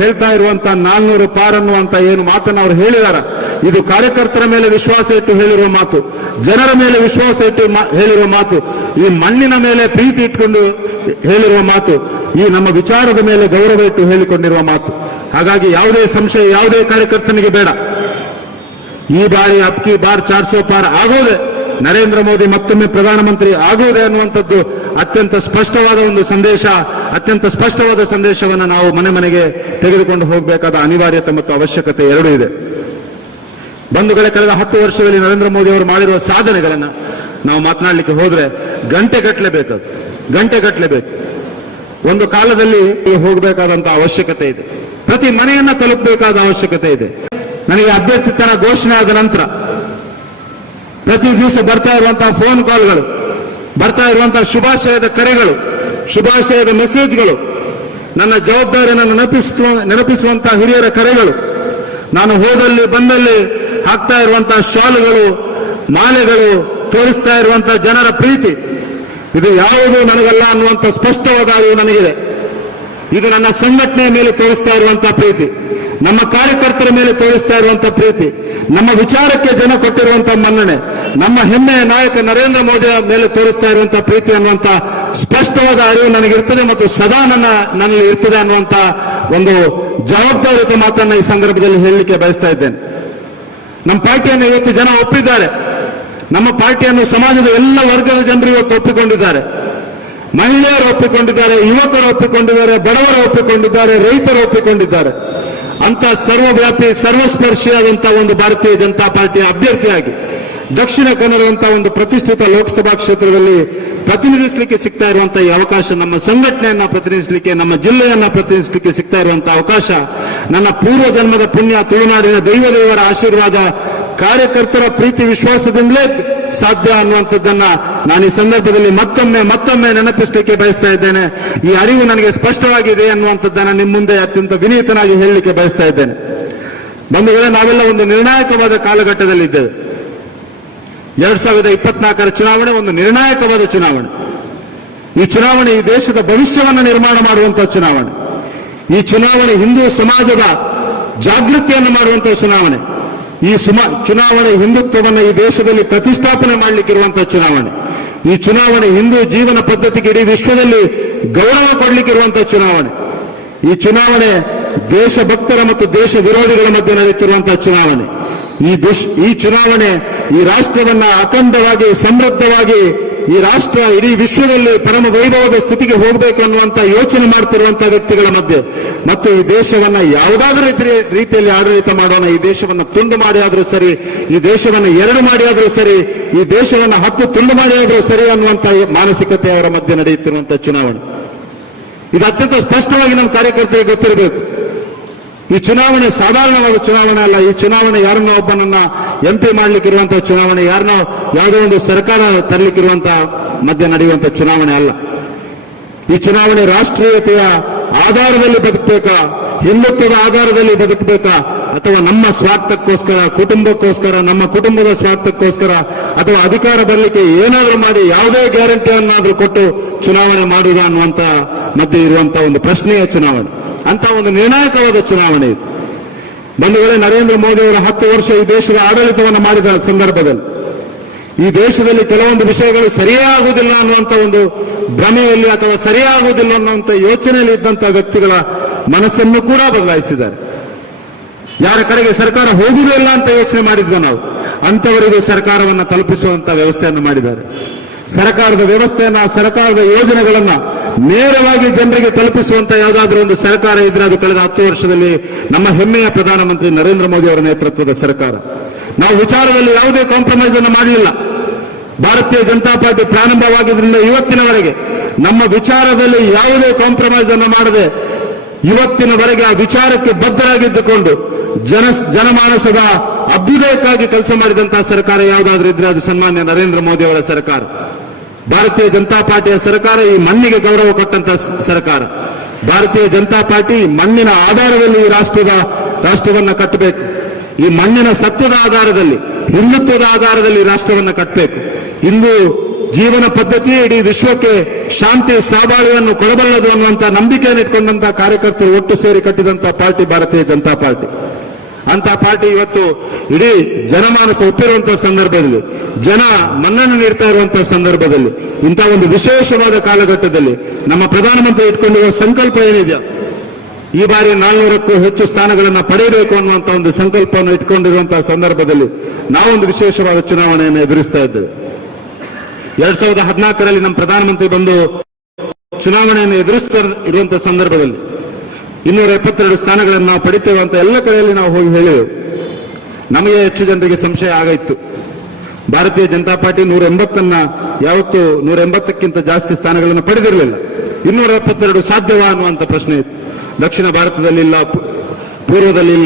ಹೇಳ್ತಾ ಇರುವಂತಹ 400 ಪಾರ್ ಅನ್ನುವಂತ ಏನು ಮಾತನ್ನು ಅವರು ಹೇಳಿದಾರ, ಇದು ಕಾರ್ಯಕರ್ತರ ಮೇಲೆ ವಿಶ್ವಾಸ ಇಟ್ಟು ಹೇಳಿರುವ ಮಾತು, ಜನರ ಮೇಲೆ ವಿಶ್ವಾಸ ಇಟ್ಟು ಹೇಳಿರುವ ಮಾತು, ಈ ಮಣ್ಣಿನ ಮೇಲೆ ಪ್ರೀತಿ ಇಟ್ಕೊಂಡು ಹೇಳಿರುವ ಮಾತು, ಈ ನಮ್ಮ ವಿಚಾರದ ಮೇಲೆ ಗೌರವ ಇಟ್ಟು ಹೇಳಿಕೊಂಡಿರುವ ಮಾತು. ಹಾಗಾಗಿ ಯಾವುದೇ ಸಂಶಯ ಯಾವುದೇ ಕಾರ್ಯಕರ್ತನಿಗೆ ಬೇಡ. ಈ ಬಾರಿ ಅಬ್ಕಿ ಬಾರ್ 400 ಪಾರ್ ಆಗೋದೆ, ನರೇಂದ್ರ ಮೋದಿ ಮತ್ತೊಮ್ಮೆ ಪ್ರಧಾನಮಂತ್ರಿ ಆಗುವುದೇ ಅನ್ನುವಂಥದ್ದು ಅತ್ಯಂತ ಸ್ಪಷ್ಟವಾದ ಒಂದು ಸಂದೇಶ, ಅತ್ಯಂತ ಸ್ಪಷ್ಟವಾದ ಸಂದೇಶವನ್ನು ನಾವು ಮನೆ ಮನೆಗೆ ತೆಗೆದುಕೊಂಡು ಹೋಗಬೇಕಾದ ಅನಿವಾರ್ಯತೆ ಮತ್ತು ಅವಶ್ಯಕತೆ ಎರಡೂ ಇದೆ. ಬಂಧುಗಳೇ, ಕಳೆದ 10 ವರ್ಷದಲ್ಲಿ ನರೇಂದ್ರ ಮೋದಿ ಅವರು ಮಾಡಿರುವ ಸಾಧನೆಗಳನ್ನು ನಾವು ಮಾತನಾಡಲಿಕ್ಕೆ ಹೋದ್ರೆ ಗಂಟೆಗಟ್ಟಲೆ ಬೇಕು. ಒಂದು ಕಾಲದಲ್ಲಿ ಹೋಗಬೇಕಾದಂತಹ ಅವಶ್ಯಕತೆ ಇದೆ, ಪ್ರತಿ ಮನೆಯನ್ನ ತಲುಪಬೇಕಾದ ಅವಶ್ಯಕತೆ ಇದೆ. ನನಗೆ ಅಭ್ಯರ್ಥಿತನ ಘೋಷಣೆ ಆದ ನಂತರ ಪ್ರತಿ ದಿವಸ ಬರ್ತಾ ಇರುವಂತಹ ಫೋನ್ ಕಾಲ್ಗಳು, ಬರ್ತಾ ಇರುವಂತಹ ಶುಭಾಶಯದ ಕರೆಗಳು, ಶುಭಾಶಯದ ಮೆಸೇಜ್ಗಳು, ನನ್ನ ಜವಾಬ್ದಾರಿಯನ್ನು ನೆನಪಿಸುವಂತಹ ಹಿರಿಯರ ಕರೆಗಳು, ನಾನು ಹೋದಲ್ಲಿ ಬಂದಲ್ಲಿ ಹಾಕ್ತಾ ಇರುವಂತಹ ಶಾಲುಗಳು, ಮಾಲೆಗಳು, ತೋರಿಸ್ತಾ ಇರುವಂತಹ ಜನರ ಪ್ರೀತಿ, ಇದು ಯಾವುದೂ ನನಗಲ್ಲ ಅನ್ನುವಂಥ ಸ್ಪಷ್ಟವಾದ ಅರಿವು ನನಗಿದೆ. ಇದು ನನ್ನ ಸಂಘಟನೆಯ ಮೇಲೆ ತೋರಿಸ್ತಾ ಇರುವಂತಹ ಪ್ರೀತಿ, ನಮ್ಮ ಕಾರ್ಯಕರ್ತರ ಮೇಲೆ ತೋರಿಸ್ತಾ ಇರುವಂತಹ ಪ್ರೀತಿ, ನಮ್ಮ ವಿಚಾರಕ್ಕೆ ಜನ ಕೊಟ್ಟಿರುವಂತಹ ಮನ್ನಣೆ, ನಮ್ಮ ಹೆಮ್ಮೆಯ ನಾಯಕ ನರೇಂದ್ರ ಮೋದಿ ಮೇಲೆ ತೋರಿಸ್ತಾ ಇರುವಂತಹ ಪ್ರೀತಿ ಅನ್ನುವಂತ ಸ್ಪಷ್ಟವಾದ ಅರಿವು ನನಗಿರ್ತದೆ ಮತ್ತು ಸದಾ ನನ್ನಲ್ಲಿ ಇರ್ತದೆ ಅನ್ನುವಂತ ಒಂದು ಜವಾಬ್ದಾರಿಯುತ ಮಾತನ್ನ ಈ ಸಂದರ್ಭದಲ್ಲಿ ಹೇಳಲಿಕ್ಕೆ ಬಯಸ್ತಾ ಇದ್ದೇನೆ. ನಮ್ಮ ಪಾರ್ಟಿಯನ್ನು ಇವತ್ತು ಜನ ಒಪ್ಪಿದ್ದಾರೆ. ನಮ್ಮ ಪಾರ್ಟಿಯನ್ನು ಸಮಾಜದ ಎಲ್ಲ ವರ್ಗದ ಜನರು ಇವತ್ತು ಒಪ್ಪಿಕೊಂಡಿದ್ದಾರೆ. ಮಹಿಳೆಯರು ಒಪ್ಪಿಕೊಂಡಿದ್ದಾರೆ, ಯುವಕರು ಒಪ್ಪಿಕೊಂಡಿದ್ದಾರೆ, ಬಡವರು ಒಪ್ಪಿಕೊಂಡಿದ್ದಾರೆ, ರೈತರು ಒಪ್ಪಿಕೊಂಡಿದ್ದಾರೆ. ಅಂತ ಸರ್ವವ್ಯಾಪಿ ಸರ್ವಸ್ಪರ್ಶಿಯಾದಂತಹ ಒಂದು ಭಾರತೀಯ ಜನತಾ ಪಾರ್ಟಿಯ ಅಭ್ಯರ್ಥಿಯಾಗಿ ದಕ್ಷಿಣ ಕನ್ನಡದಂತಹ ಒಂದು ಪ್ರತಿಷ್ಠಿತ ಲೋಕಸಭಾ ಕ್ಷೇತ್ರದಲ್ಲಿ ಪ್ರತಿನಿಧಿಸಲಿಕ್ಕೆ ಸಿಗ್ತಾ ಇರುವಂತಹ ಈ ಅವಕಾಶ, ನಮ್ಮ ಸಂಘಟನೆಯನ್ನ ಪ್ರತಿನಿಧಿಸಲಿಕ್ಕೆ, ನಮ್ಮ ಜಿಲ್ಲೆಯನ್ನ ಪ್ರತಿನಿಧಿಸಲಿಕ್ಕೆ ಸಿಗ್ತಾ ಇರುವಂತಹ ಅವಕಾಶ ನನ್ನ ಪೂರ್ವ ಜನ್ಮದ ಪುಣ್ಯ, ತುಳುನಾಡಿನ ದೈವದೇವರ ಆಶೀರ್ವಾದ, ಕಾರ್ಯಕರ್ತರ ಪ್ರೀತಿ ವಿಶ್ವಾಸದಿಂದಲೇ ಸಾಧ್ಯ ಅನ್ನುವಂಥದ್ದನ್ನ ನಾನು ಈ ಸಂದರ್ಭದಲ್ಲಿ ಮತ್ತೊಮ್ಮೆ ನೆನಪಿಸಲಿಕ್ಕೆ ಬಯಸ್ತಾ ಇದ್ದೇನೆ. ಈ ಅರಿವು ನನಗೆ ಸ್ಪಷ್ಟವಾಗಿದೆ ಅನ್ನುವಂಥದ್ದನ್ನ ನಿಮ್ಮ ಮುಂದೆ ಅತ್ಯಂತ ವಿನೀತನಾಗಿ ಹೇಳಲಿಕ್ಕೆ ಬಯಸ್ತಾ ಇದ್ದೇನೆ. ಬಂಧುಗಳೇ, ನಾವೆಲ್ಲ ಒಂದು ನಿರ್ಣಾಯಕವಾದ ಕಾಲಘಟ್ಟದಲ್ಲಿದ್ದೇವೆ. 2024ರ ಚುನಾವಣೆ ಒಂದು ನಿರ್ಣಾಯಕವಾದ ಚುನಾವಣೆ. ಈ ಚುನಾವಣೆ ಈ ದೇಶದ ಭವಿಷ್ಯವನ್ನು ನಿರ್ಮಾಣ ಮಾಡುವಂತಹ ಚುನಾವಣೆ. ಈ ಚುನಾವಣೆ ಹಿಂದೂ ಸಮಾಜದ ಜಾಗೃತಿಯನ್ನು ಮಾಡುವಂತಹ ಚುನಾವಣೆ. ಈ ಚುನಾವಣೆ ಹಿಂದುತ್ವವನ್ನು ಈ ದೇಶದಲ್ಲಿ ಪ್ರತಿಷ್ಠಾಪನೆ ಮಾಡಲಿಕ್ಕಿರುವಂತಹ ಚುನಾವಣೆ. ಈ ಚುನಾವಣೆ ಹಿಂದೂ ಜೀವನ ಪದ್ಧತಿಗೆ ಇಡೀ ವಿಶ್ವದಲ್ಲಿ ಗೌರವ ಕೊಡಲಿಕ್ಕಿರುವಂತಹ ಚುನಾವಣೆ. ಈ ಚುನಾವಣೆ ದೇಶಭಕ್ತರ ಮತ್ತು ದೇಶ ವಿರೋಧಿಗಳ ಮಧ್ಯೆ ನಡೆಯುತ್ತಿರುವಂತಹ ಚುನಾವಣೆ. ಈ ಚುನಾವಣೆ ಈ ರಾಷ್ಟ್ರವನ್ನ ಅಖಂಡವಾಗಿ, ಸಮೃದ್ಧವಾಗಿ, ಶಾಂತಿಯುತವಾಗಿ, ನಿರ್ಭಯವಾಗಿ ಮುನ್ನಡೆಸುವಂತಹ ಚುನಾವಣೆ. ಈ ಚುನಾವಣೆ ಈ ರಾಷ್ಟ್ರ ಇಡೀ ವಿಶ್ವದಲ್ಲಿ ಪರಮ ವೈಭವದ ಸ್ಥಿತಿಗೆ ಹೋಗಬೇಕು ಅನ್ನುವಂತ ಯೋಚನೆ ಮಾಡ್ತಿರುವಂತಹ ವ್ಯಕ್ತಿಗಳ ಮಧ್ಯೆ ಮತ್ತು ಈ ದೇಶವನ್ನ ಯಾವುದಾದ್ರೂ ರೀತಿಯಲ್ಲಿ ಆಡಳಿತ ಮಾಡೋಣ, ಈ ದೇಶವನ್ನ ತುಂಡು ಮಾಡಿ ಆದ್ರೂ ಸರಿ, ಈ ದೇಶವನ್ನ ಎರಡು ಮಾಡಿ ಆದ್ರೂ ಸರಿ, ಈ ದೇಶವನ್ನ 10 ತುಂಡು ಮಾಡಿ ಆದ್ರೂ ಸರಿ ಅನ್ನುವಂತ ಮಾನಸಿಕತೆ ಅವರ ಮಧ್ಯೆ ನಡೆಯುತ್ತಿರುವಂತಹ ಚುನಾವಣೆ. ಇದು ಅತ್ಯಂತ ಸ್ಪಷ್ಟವಾಗಿ ನಮ್ಮ ಕಾರ್ಯಕರ್ತರಿಗೆ ಗೊತ್ತಿರಬೇಕು. ಈ ಚುನಾವಣೆ ಸಾಧಾರಣವಾದ ಚುನಾವಣೆ ಅಲ್ಲ. ಈ ಚುನಾವಣೆ ಯಾರನ್ನ ಒಬ್ಬನನ್ನ MP ಮಾಡ್ಲಿಕ್ಕಿರುವಂತಹ ಚುನಾವಣೆ, ಯಾರನ್ನೋ ಯಾವುದೋ ಒಂದು ಸರ್ಕಾರ ತರಲಿಕ್ಕಿರುವಂತಹ ಮಧ್ಯೆ ನಡೆಯುವಂತಹ ಚುನಾವಣೆ ಅಲ್ಲ. ಈ ಚುನಾವಣೆ ರಾಷ್ಟ್ರೀಯತೆಯ ಆಧಾರದಲ್ಲಿ ಬದುಕಬೇಕಾ, ಹಿಂದುತ್ವದ ಆಧಾರದಲ್ಲಿ ಬದುಕಬೇಕಾ, ಅಥವಾ ನಮ್ಮ ಸ್ವಾರ್ಥಕ್ಕೋಸ್ಕರ, ಕುಟುಂಬಕ್ಕೋಸ್ಕರ, ನಮ್ಮ ಕುಟುಂಬದ ಸ್ವಾರ್ಥಕ್ಕೋಸ್ಕರ, ಅಥವಾ ಅಧಿಕಾರ ಬರಲಿಕ್ಕೆ ಏನಾದರೂ ಮಾಡಿ ಯಾವುದೇ ಗ್ಯಾರಂಟಿಯನ್ನಾದರೂ ಕೊಟ್ಟು ಚುನಾವಣೆ ಮಾಡುವುದ ಅನ್ನುವಂತ ಮಧ್ಯೆ ಇರುವಂತಹ ಒಂದು ಪ್ರಶ್ನೆಯ ಚುನಾವಣೆ, ಅಂತ ಒಂದು ನಿರ್ಣಾಯಕವಾದ ಚುನಾವಣೆ ಇದು. ಬಂಧುಗಳೇ, ನರೇಂದ್ರ ಮೋದಿ ಅವರು 10 ವರ್ಷ ಈ ದೇಶದ ಆಡಳಿತವನ್ನು ಮಾಡಿದ ಸಂದರ್ಭದಲ್ಲಿ ಈ ದೇಶದಲ್ಲಿ ಕೆಲವೊಂದು ವಿಷಯಗಳು ಸರಿಯೇ ಆಗುವುದಿಲ್ಲ ಅನ್ನುವಂಥ ಒಂದು ಭ್ರಮೆಯಲ್ಲಿ ಅಥವಾ ಸರಿಯೇ ಆಗುವುದಿಲ್ಲ ಅನ್ನುವಂಥ ಯೋಚನೆಯಲ್ಲಿ ಇದ್ದಂತಹ ವ್ಯಕ್ತಿಗಳ ಮನಸ್ಸನ್ನು ಕೂಡ ಬದಲಾಯಿಸಿದ್ದಾರೆ. ಯಾರ ಕಡೆಗೆ ಸರ್ಕಾರ ಹೋಗುವುದೇ ಇಲ್ಲ ಅಂತ ಯೋಚನೆ ಮಾಡಿದ್ವಿ ನಾವು, ಅಂತವರಿಗೂ ಸರ್ಕಾರವನ್ನು ತಲುಪಿಸುವಂತ ವ್ಯವಸ್ಥೆಯನ್ನು ಮಾಡಿದ್ದಾರೆ. ಸರ್ಕಾರದ ವ್ಯವಸ್ಥೆಯನ್ನ, ಸರ್ಕಾರದ ಯೋಜನೆಗಳನ್ನ ನೇರವಾಗಿ ಜನರಿಗೆ ತಲುಪಿಸುವಂತ ಯಾವುದಾದ್ರೂ ಒಂದು ಸರ್ಕಾರ ಇದ್ರೆ ಅದು ಕಳೆದ 10 ವರ್ಷದಲ್ಲಿ ನಮ್ಮ ಹೆಮ್ಮೆಯ ಪ್ರಧಾನಮಂತ್ರಿ ನರೇಂದ್ರ ಮೋದಿ ಅವರ ನೇತೃತ್ವದ ಸರ್ಕಾರ. ನಾವು ವಿಚಾರದಲ್ಲಿ ಯಾವುದೇ ಕಾಂಪ್ರಮೈಸ್ ಅನ್ನು ಮಾಡಲಿಲ್ಲ. ಭಾರತೀಯ ಜನತಾ ಪಾರ್ಟಿ ಪ್ರಾರಂಭವಾಗಿದ್ದರಿಂದ ಇವತ್ತಿನವರೆಗೆ ನಮ್ಮ ವಿಚಾರದಲ್ಲಿ ಯಾವುದೇ ಕಾಂಪ್ರಮೈಸ್ ಅನ್ನು ಮಾಡದೆ ಇವತ್ತಿನವರೆಗೆ ಆ ವಿಚಾರಕ್ಕೆ ಬದ್ಧರಾಗಿದ್ದುಕೊಂಡು ಜನಮಾನಸದ ಅಭ್ಯುದಯಕ್ಕಾಗಿ ಕೆಲಸ ಮಾಡಿದಂತಹ ಸರ್ಕಾರ ಯಾವುದಾದ್ರೂ ಇದ್ರೆ ಅದು ಸನ್ಮಾನ್ಯ ನರೇಂದ್ರ ಮೋದಿ ಅವರ ಸರ್ಕಾರ. ಭಾರತೀಯ ಜನತಾ ಪಾರ್ಟಿಯ ಸರ್ಕಾರ ಈ ಮಣ್ಣಿಗೆ ಗೌರವ ಕೊಟ್ಟಂತಹ ಸರ್ಕಾರ. ಭಾರತೀಯ ಜನತಾ ಪಾರ್ಟಿ ಮಣ್ಣಿನ ಆಧಾರದಲ್ಲಿ ಈ ರಾಷ್ಟ್ರವನ್ನ ಕಟ್ಟಬೇಕು. ಈ ಮಣ್ಣಿನ ಸತ್ವದ ಆಧಾರದಲ್ಲಿ, ಹಿಂದುತ್ವದ ಆಧಾರದಲ್ಲಿ ರಾಷ್ಟ್ರವನ್ನ ಕಟ್ಟಬೇಕು. ಇಂದು ಜೀವನ ಪದ್ಧತಿ ಇಡೀ ವಿಶ್ವಕ್ಕೆ ಶಾಂತಿ ಸಹಬಾಳ್ವೆಯನ್ನು ಕೊಡಬಲ್ಲದು ಅನ್ನುವಂಥ ನಂಬಿಕೆಯನ್ನು ಇಟ್ಕೊಂಡಂತಹ ಕಾರ್ಯಕರ್ತರು ಒಟ್ಟು ಸೇರಿ ಕಟ್ಟಿದಂತಹ ಪಾರ್ಟಿ ಭಾರತೀಯ ಜನತಾ ಪಾರ್ಟಿ. ಅಂತ ಪಾರ್ಟಿ ಇವತ್ತು ಇಡೀ ಜನಮಾನಸ ಒಪ್ಪಿರುವಂತಹ ಸಂದರ್ಭದಲ್ಲಿ, ಜನ ಮನ್ನಣೆ ನೀಡ್ತಾ ಇರುವಂತಹ ಸಂದರ್ಭದಲ್ಲಿ, ಇಂಥ ಒಂದು ವಿಶೇಷವಾದ ಕಾಲಘಟ್ಟದಲ್ಲಿ ನಮ್ಮ ಪ್ರಧಾನಮಂತ್ರಿ ಇಟ್ಕೊಂಡಿರುವ ಸಂಕಲ್ಪ ಏನಿದೆ, ಈ ಬಾರಿ 400ಕ್ಕೂ ಹೆಚ್ಚು ಸ್ಥಾನಗಳನ್ನು ಪಡೆಯಬೇಕು ಅನ್ನುವಂಥ ಒಂದು ಸಂಕಲ್ಪವನ್ನು ಇಟ್ಕೊಂಡಿರುವಂತಹ ಸಂದರ್ಭದಲ್ಲಿ ನಾವೊಂದು ವಿಶೇಷವಾದ ಚುನಾವಣೆಯನ್ನು ಎದುರಿಸ್ತಾ ಇದ್ದೇವೆ. 2014ರಲ್ಲಿ ನಮ್ಮ ಪ್ರಧಾನಮಂತ್ರಿ ಬಂದು ಚುನಾವಣೆಯನ್ನು ಎದುರಿಸ್ತಾ ಇರುವಂತಹ ಸಂದರ್ಭದಲ್ಲಿ 272 ಸ್ಥಾನಗಳನ್ನು ನಾವು ಪಡಿತೇವೆ ಅಂತ ಎಲ್ಲ ಕಡೆಯಲ್ಲಿ ನಾವು ಹೋಗಿ ಹೇಳಿದೆವು. ನಮಗೆ ಹೆಚ್ಚು ಜನರಿಗೆ ಸಂಶಯ ಆಗಿತ್ತು. ಭಾರತೀಯ ಜನತಾ ಪಾರ್ಟಿ 180 ಯಾವತ್ತೂ 180ಕ್ಕಿಂತ ಜಾಸ್ತಿ ಸ್ಥಾನಗಳನ್ನು ಪಡೆದಿರಲಿಲ್ಲ. 272 ಸಾಧ್ಯವಾ ಅನ್ನುವಂಥ ಪ್ರಶ್ನೆ ಇತ್ತು. ದಕ್ಷಿಣ ಭಾರತದಲ್ಲಿ ಇಲ್ಲ, ಪೂರ್ವದಲ್ಲಿ ಇಲ್ಲ,